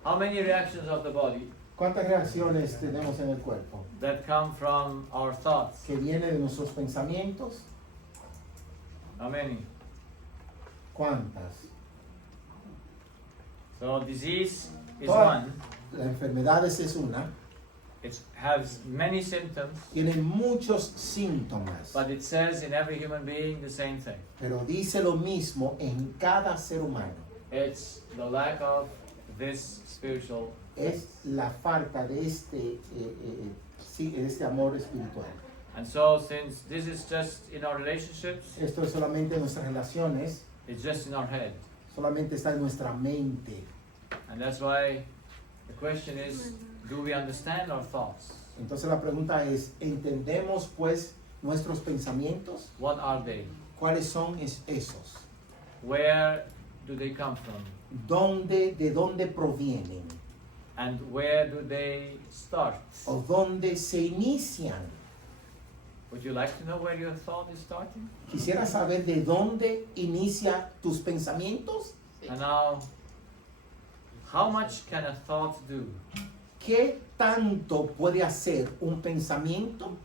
how many reactions of the body ¿Cuántas reacciones tenemos en el cuerpo? that come from our thoughts? Que viene de nuestros pensamientos. How many? ¿Cuántas? So disease is Todas. one. La enfermedad es una. It has many symptoms, Tiene muchos síntomas. but it says in every human being the same thing. Pero dice lo mismo en cada ser humano. It's the lack of this spiritual. Es la falta de este amor espiritual. And so since this is just in our relationships, Esto es solamente en nuestras relaciones, it's just in our head. solamente está en nuestra mente. And that's why the question is, do we understand our thoughts? Entonces la pregunta es, ¿entendemos pues nuestros pensamientos? What are they? ¿Cuáles son esos? Where do they come from? ¿De dónde provienen? And where do they start? ¿O dónde se inician? Would you like to know where your thought is starting? ¿Quisiera saber de dónde inicia tus pensamientos? And now, how much can a thought do? ¿Qué tanto puede hacer un pensamiento?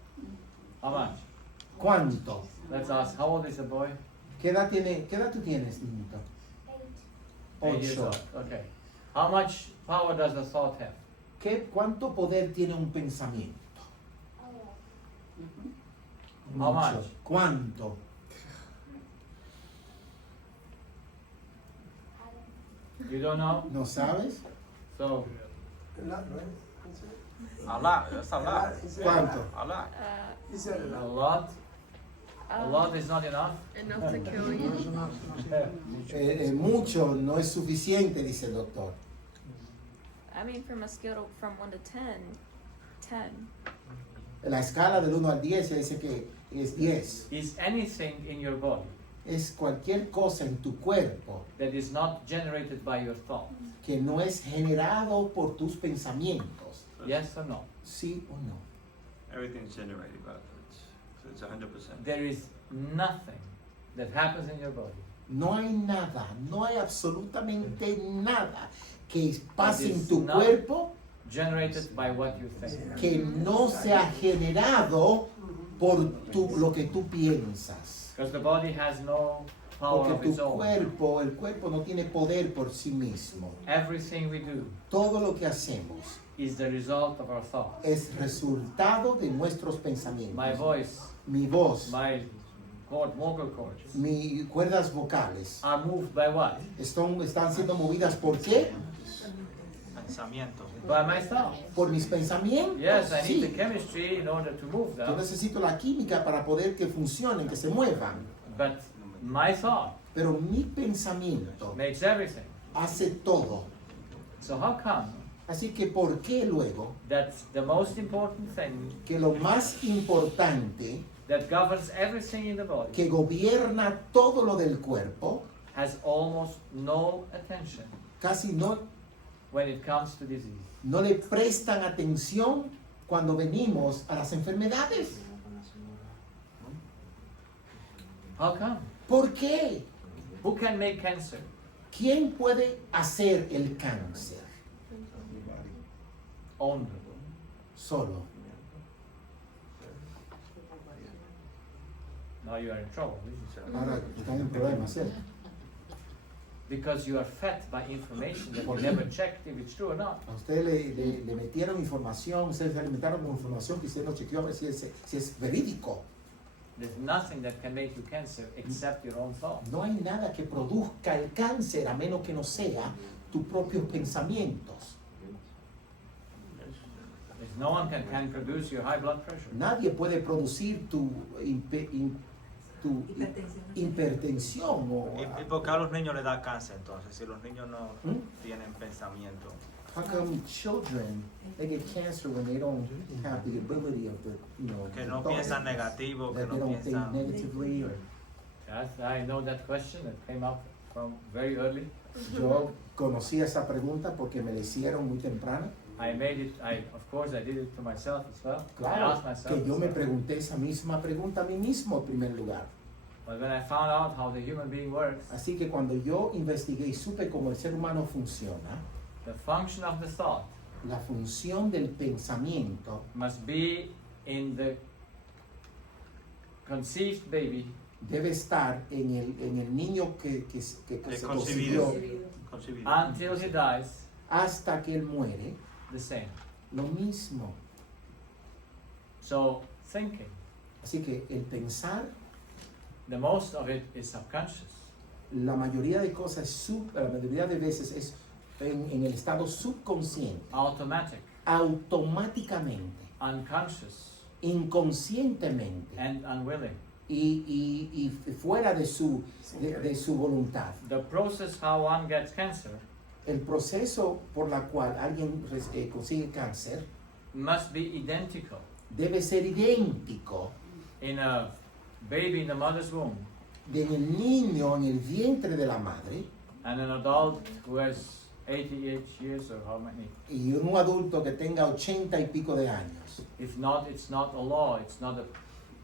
How much? ¿Cuánto? Let's ask, how old is the boy? ¿Qué edad tú tienes, niñito? 8 years 8. old. Okay. How much power does the thought have? ¿Cuánto poder tiene un pensamiento? How Mucho. much? ¿Cuánto? You don't know? ¿No sabes? So, Not right. Hablar, es hablar. ¿Cuánto? Hablar. He said it. a lot? A lot is not enough? Enough to kill you. Mucho no es suficiente, dice el doctor. I mean, from a scale from 1 to 10, 10. En la escala del 1 al 10 se dice que es 10. Is anything in your body Es cualquier cosa en tu cuerpo that is not generated by your thought? que no es generado por tus pensamientos. Yes or no? ¿Sí o no? Everything's generated by it. So it's 100%. There is nothing that happens in your body No hay nada, no hay absolutamente nada que pase en tu No. cuerpo generated by what you think. que no sea generado por lo que tú piensas. Because the body has no power Porque of its tu own. el cuerpo no tiene poder por sí mismo. Everything we do Todo lo que hacemos is the result of our thoughts. es resultado de nuestros pensamientos. My voice, Mi voz, my vocal cords mis cuerdas vocales are moved by what? están siendo movidas ¿por qué? Pensamiento. By my thoughts. Por mis pensamientos. Yes, I need the Sí. chemistry in order to move Yo them, necesito la química para poder que funcionen, que se muevan. but my thought Pero mi pensamiento makes everything. hace todo. So how come Así que ¿por qué luego that the most important thing que lo más importante that governs everything in the body que gobierna todo lo del cuerpo has almost no attention casi no, when it comes to disease? no le prestan atención cuando venimos a las enfermedades? How come? ¿Por qué? Who can make cancer? ¿Quién puede hacer el cáncer? Only. Solo. Now you are in trouble. Ahora están en problemas, ¿cierto? Because you are fed by information that you never checked if it's true or not. A usted le metieron información, ustedes se alimentaron con información que usted no chequeó a ver si es verídico. There's nothing that can make you cancer except your own thought. No hay nada que produzca el cáncer a menos que no sea tus propios pensamientos. There's no one can produce your high blood pressure. Nadie puede producir tu hipertensión o... ¿Y por qué a los niños les da cáncer entonces? Si los niños no ¿Mm? tienen pensamiento. How come children, they get cancer when they don't have the ability of the, Que no the thoughts, piensan negativo, que that they no don't think piensan... negatively or... I know that question that came up from very early. Yo conocí esa pregunta porque me la hicieron muy temprano. Of course I did it to myself as well. I Claro, asked myself que yo as me well. pregunté esa misma pregunta a mí mismo en primer lugar. But when I found out how the human being works, Así que cuando yo investigué y supe cómo el ser humano funciona, the function of the thought la función del pensamiento must be in the conceived baby debe estar en el niño que se concebido. concibió until he dies hasta que él muere, the same. lo mismo. So thinking, Así que el pensar, the most of it is subconscious. la mayoría de cosas, la mayoría de veces es en el estado subconsciente, Automatic, automáticamente, unconscious, inconscientemente and unwilling. y fuera de su voluntad. The process how one gets cancer El proceso por la cual alguien consigue cáncer must be identical debe ser idéntico in a baby in the mother's womb en el niño en el vientre de la madre and an adult who has 88 years or how many. y un adulto que tenga 80 y pico de años. If not, it's not a law, it's not a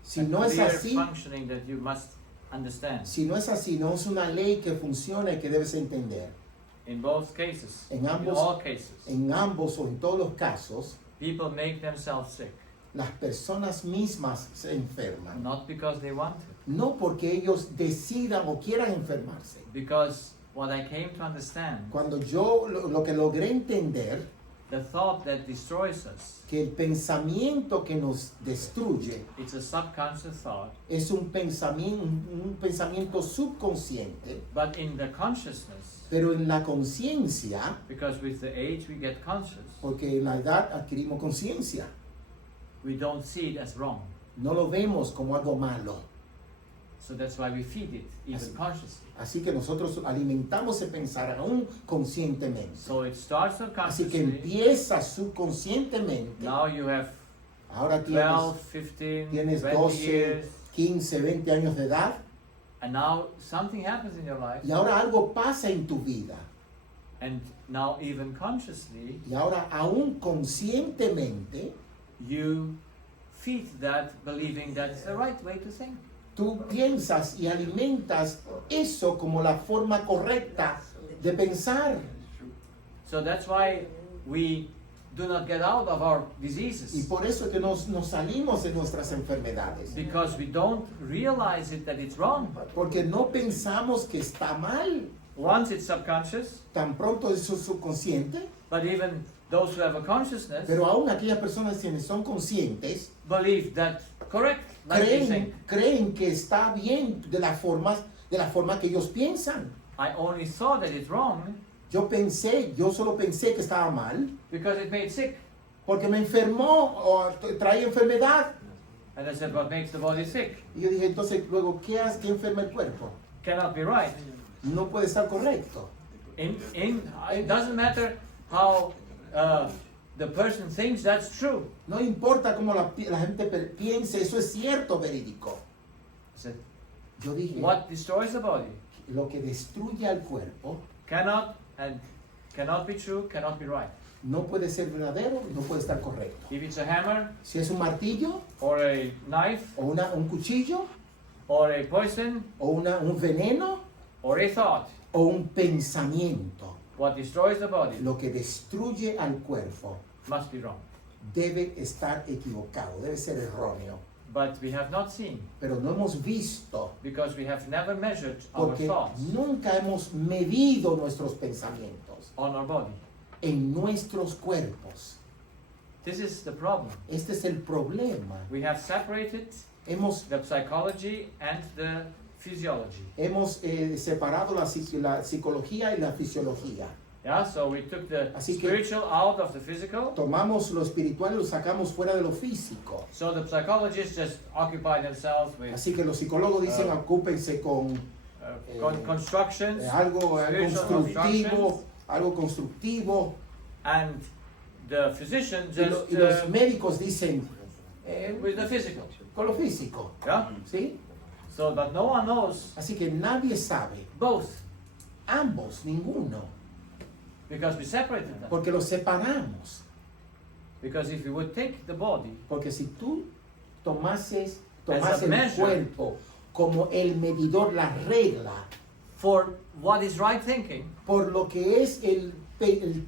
Si no es clear así, functioning that you must understand. si no es así, no es una ley que funciona y que debes entender. In both cases, En in ambos- all cases, En ambos o en todos los casos, people make themselves sick, las personas mismas se enferman. not because they want to, No porque ellos decidan o quieran enfermarse. because what I came to understand, Cuando yo lo que logré entender, the thought that destroys us, que el pensamiento que nos destruye it's a subconscious thought, es un pensamiento subconsciente, but in the consciousness, pero en la conciencia, because with the age we get conscious, porque en la edad adquirimos conciencia, we don't see it as wrong. no lo vemos como algo malo. So that's why we feed it, even Así- consciously. Así que nosotros alimentamos el pensar aún conscientemente. So it starts Así que unconsciously. empieza subconscientemente. Now you have Ahora 12, 15, tienes 20 12, years, 15, 20 años de edad and now something happens in your life, y ahora algo pasa en tu vida. and now even consciously, Y ahora aún conscientemente you feed that, believing that's the right way to think. tú piensas y alimentas eso como la forma correcta de pensar. So that's why we do not get out of our Y diseases, por eso es que nos salimos de nuestras enfermedades. because we don't realize it that it's wrong. Porque no pensamos que está mal. Once it's subconscious, Tan pronto es subconsciente, but even those who have a consciousness pero aún aquellas personas que son conscientes believe that correct, like you think. creen que está bien de la forma que ellos piensan. I only thought that it's wrong Yo solo pensé que estaba mal because it made sick. porque me enfermó o traía enfermedad. And I said, what makes the body sick? Y yo dije, entonces, luego, ¿qué hace que enferma el cuerpo? Cannot be right. No puede estar correcto. It doesn't matter how the person thinks that's true. No importa cómo la gente piense, eso es cierto, verídico. I said, Yo dije, what destroys the body lo que destruye al cuerpo cannot be true, cannot be right. no puede ser verdadero, no puede estar correcto. If it's a hammer Si es un martillo or a knife o un cuchillo or a poison o un veneno or a thought, o un pensamiento, what destroys the body lo que destruye al cuerpo must be wrong. debe estar equivocado, debe ser erróneo. But we have not seen, Pero no hemos visto because we have never measured our porque thoughts nunca hemos medido nuestros pensamientos on our body. en nuestros cuerpos. This is the problem. Este es el problema. We have separated Hemos the psychology and the physiology. separado la psicología y la fisiología. Yeah, so we took the Así que- spiritual out of the physical. Tomamos lo espiritual y lo sacamos fuera de lo físico. So the psychologists just occupy themselves with Así que los psicólogos dicen ocúpense con constructions, algo spiritual constructivo, algo constructivo. and the physician Y, just y los médicos dicen with the physical. con lo físico. Yeah. ¿Sí? So that no one knows Así que nadie sabe, both, ambos, ninguno, because we separated them. porque los separamos. Because if we would take the body Porque si tú tomas As a el measure. cuerpo como el medidor, la regla, for what is right thinking, por lo que es el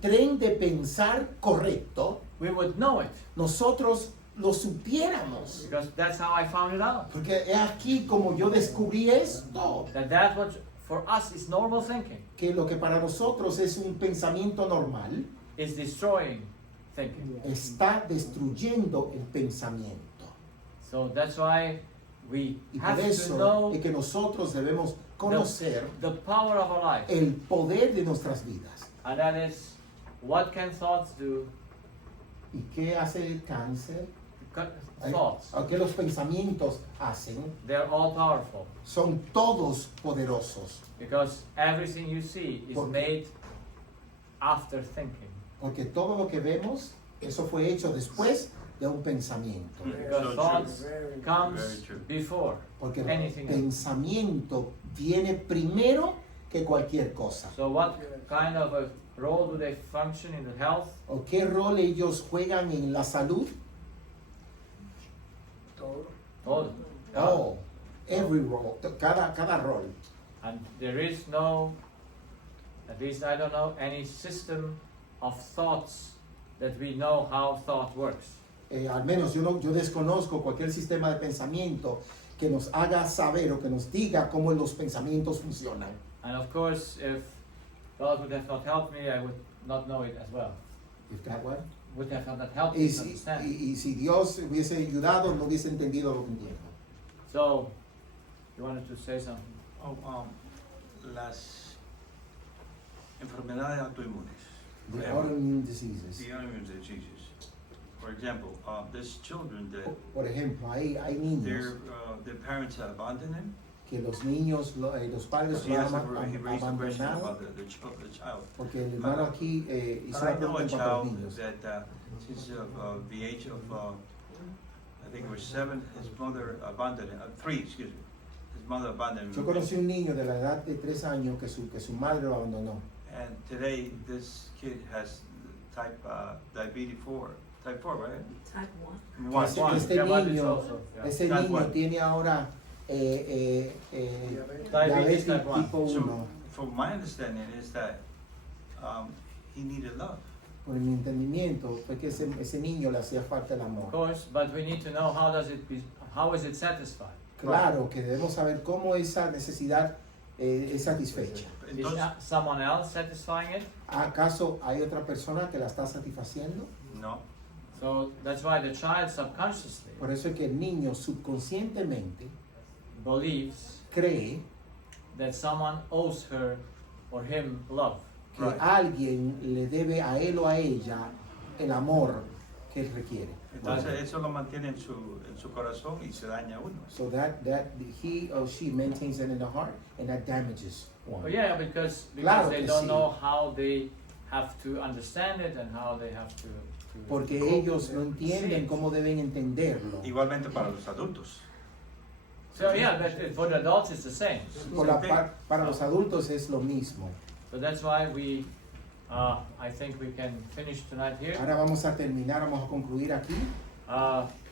tren de pensar correcto, we would know it, nosotros lo supiéramos. because that's how I found it out. Porque es aquí como yo descubrí esto, That what for us is normal thinking que lo que para nosotros es un pensamiento normal, is destroying thinking. está destruyendo el pensamiento. So that's why we Y have por to eso know es que nosotros debemos conocer the power of our life, el poder de nuestras vidas. and that is what can thoughts do? ¿Y qué hace el cáncer? Thoughts, ¿O qué los pensamientos hacen? they're all powerful, Son todos poderosos. because everything you see is Porque- made after thinking. Porque todo lo que vemos, eso fue hecho después de un pensamiento. Because So thoughts Very comes true. before Porque el anything else. pensamiento viene primero que cualquier cosa. So what kind of a role do they function in the health? ¿O qué rol ellos juegan en la salud? All. Oh, every role, cada rol. And there is no, at least I don't know, any system of thoughts that we know how thought works. Al menos yo desconozco cualquier sistema de pensamiento que nos haga saber o que nos diga cómo los pensamientos funcionan. And of course, if God would have not helped me, I would not know it as well. If that what? Would have not helped me Y, to understand. y si Dios hubiese ayudado, no hubiese entendido lo que entiendo. So, you wanted to say something? Las enfermedades autoinmunes. The Whatever. autoimmune diseases. The autoimmune diseases. For example, there's children that Por ejemplo, hay niños their parents have abandoned them. que los niños, los padres He lo has han he raised a question abandonado about the child. porque el hermano aquí hizo I la know a pregunta para los child niños. that since the age of I think it was 7, his mother abandoned him. 3, excuse me. His mother abandoned Yo him. conocí un niño de la edad de 3 años que su madre lo abandonó. And today this kid has diabetes 4, type 4, right? Type 1. One. Este, One. este Diabetes niño, also, yeah. ese Type niño 1. tiene ahora Diabetes diabetes type 1. tipo 1. So, from my understanding is that he needed love. Por mi entendimiento fue que ese niño le hacía falta el Of amor. course, but we need to know how is it satisfied? Claro que debemos saber cómo esa necesidad es satisfecha. Is Entonces, someone else satisfying it? ¿Acaso hay otra persona que la está satisfaciendo? no. So that's why the child subconsciously Por eso es que el niño subconscientemente believes cree that someone owes her or him love. que Right. alguien le debe a él o a ella el amor que él requiere. Entonces eso lo mantiene en su corazón y se daña uno. So that he or she maintains it in the heart and that damages one. Oh yeah, because Claro they que don't sí. know how they have to understand it and how they have to porque cope ellos with no it. entienden cómo deben entenderlo. Igualmente para los adultos. So yeah, but for the adults it's the same. Para los adultos es lo mismo. So that's why we, I think we can finish tonight here. Ahora vamos a terminar, vamos a concluir aquí.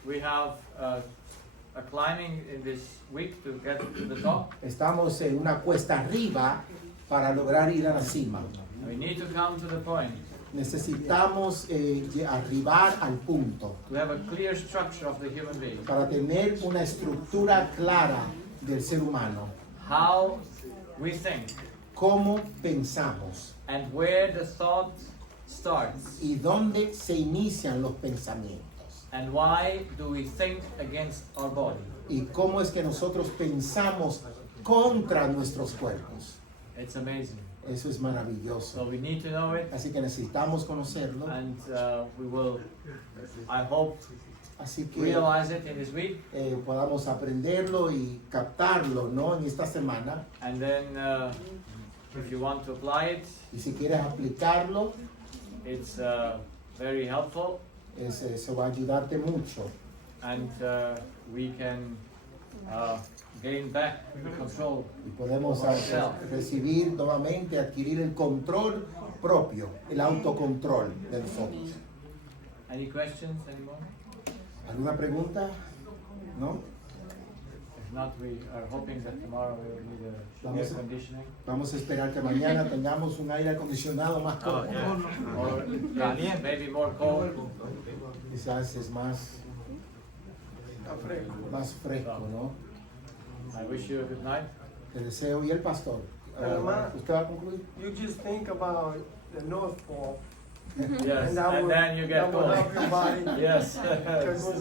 We have a climbing in this week to get to the top. Estamos en una cuesta arriba para lograr ir a la cima. We need to come to the point Necesitamos arribar al punto to have a clear structure of the human being. para tener una estructura clara del ser humano. How we think Cómo pensamos and where the thought starts. y dónde se inician los pensamientos. And why do we think against our body? Y cómo es que nosotros pensamos contra nuestros cuerpos. It's amazing. Eso es maravilloso. So we need to know it, Así que necesitamos conocerlo. and we will, I hope, Así que realize it in this week, podamos aprenderlo y captarlo, ¿no? En esta semana. and then if you want to apply it, Y si quieres aplicarlo, it's very helpful, eso va a ayudarte mucho. and we can gain back the control. Y podemos recibir nuevamente, adquirir el control propio, el autocontrol de nosotros. Any questions anymore? ¿Alguna pregunta? ¿No? If not, we are hoping that tomorrow we will need a air Vamos a- conditioning, Vamos a esperar que mañana tengamos un aire acondicionado más Oh, cómodo. yeah. or Caliente. maybe more cold. Quizás es más fresco, ¿no? I wish you a good night. Te deseo. ¿Y el pastor? Hermano. ¿Usted va a concluir? You just think about the North Pole. Yes, And that and will- then you get that will cold. help your body. Yes. Because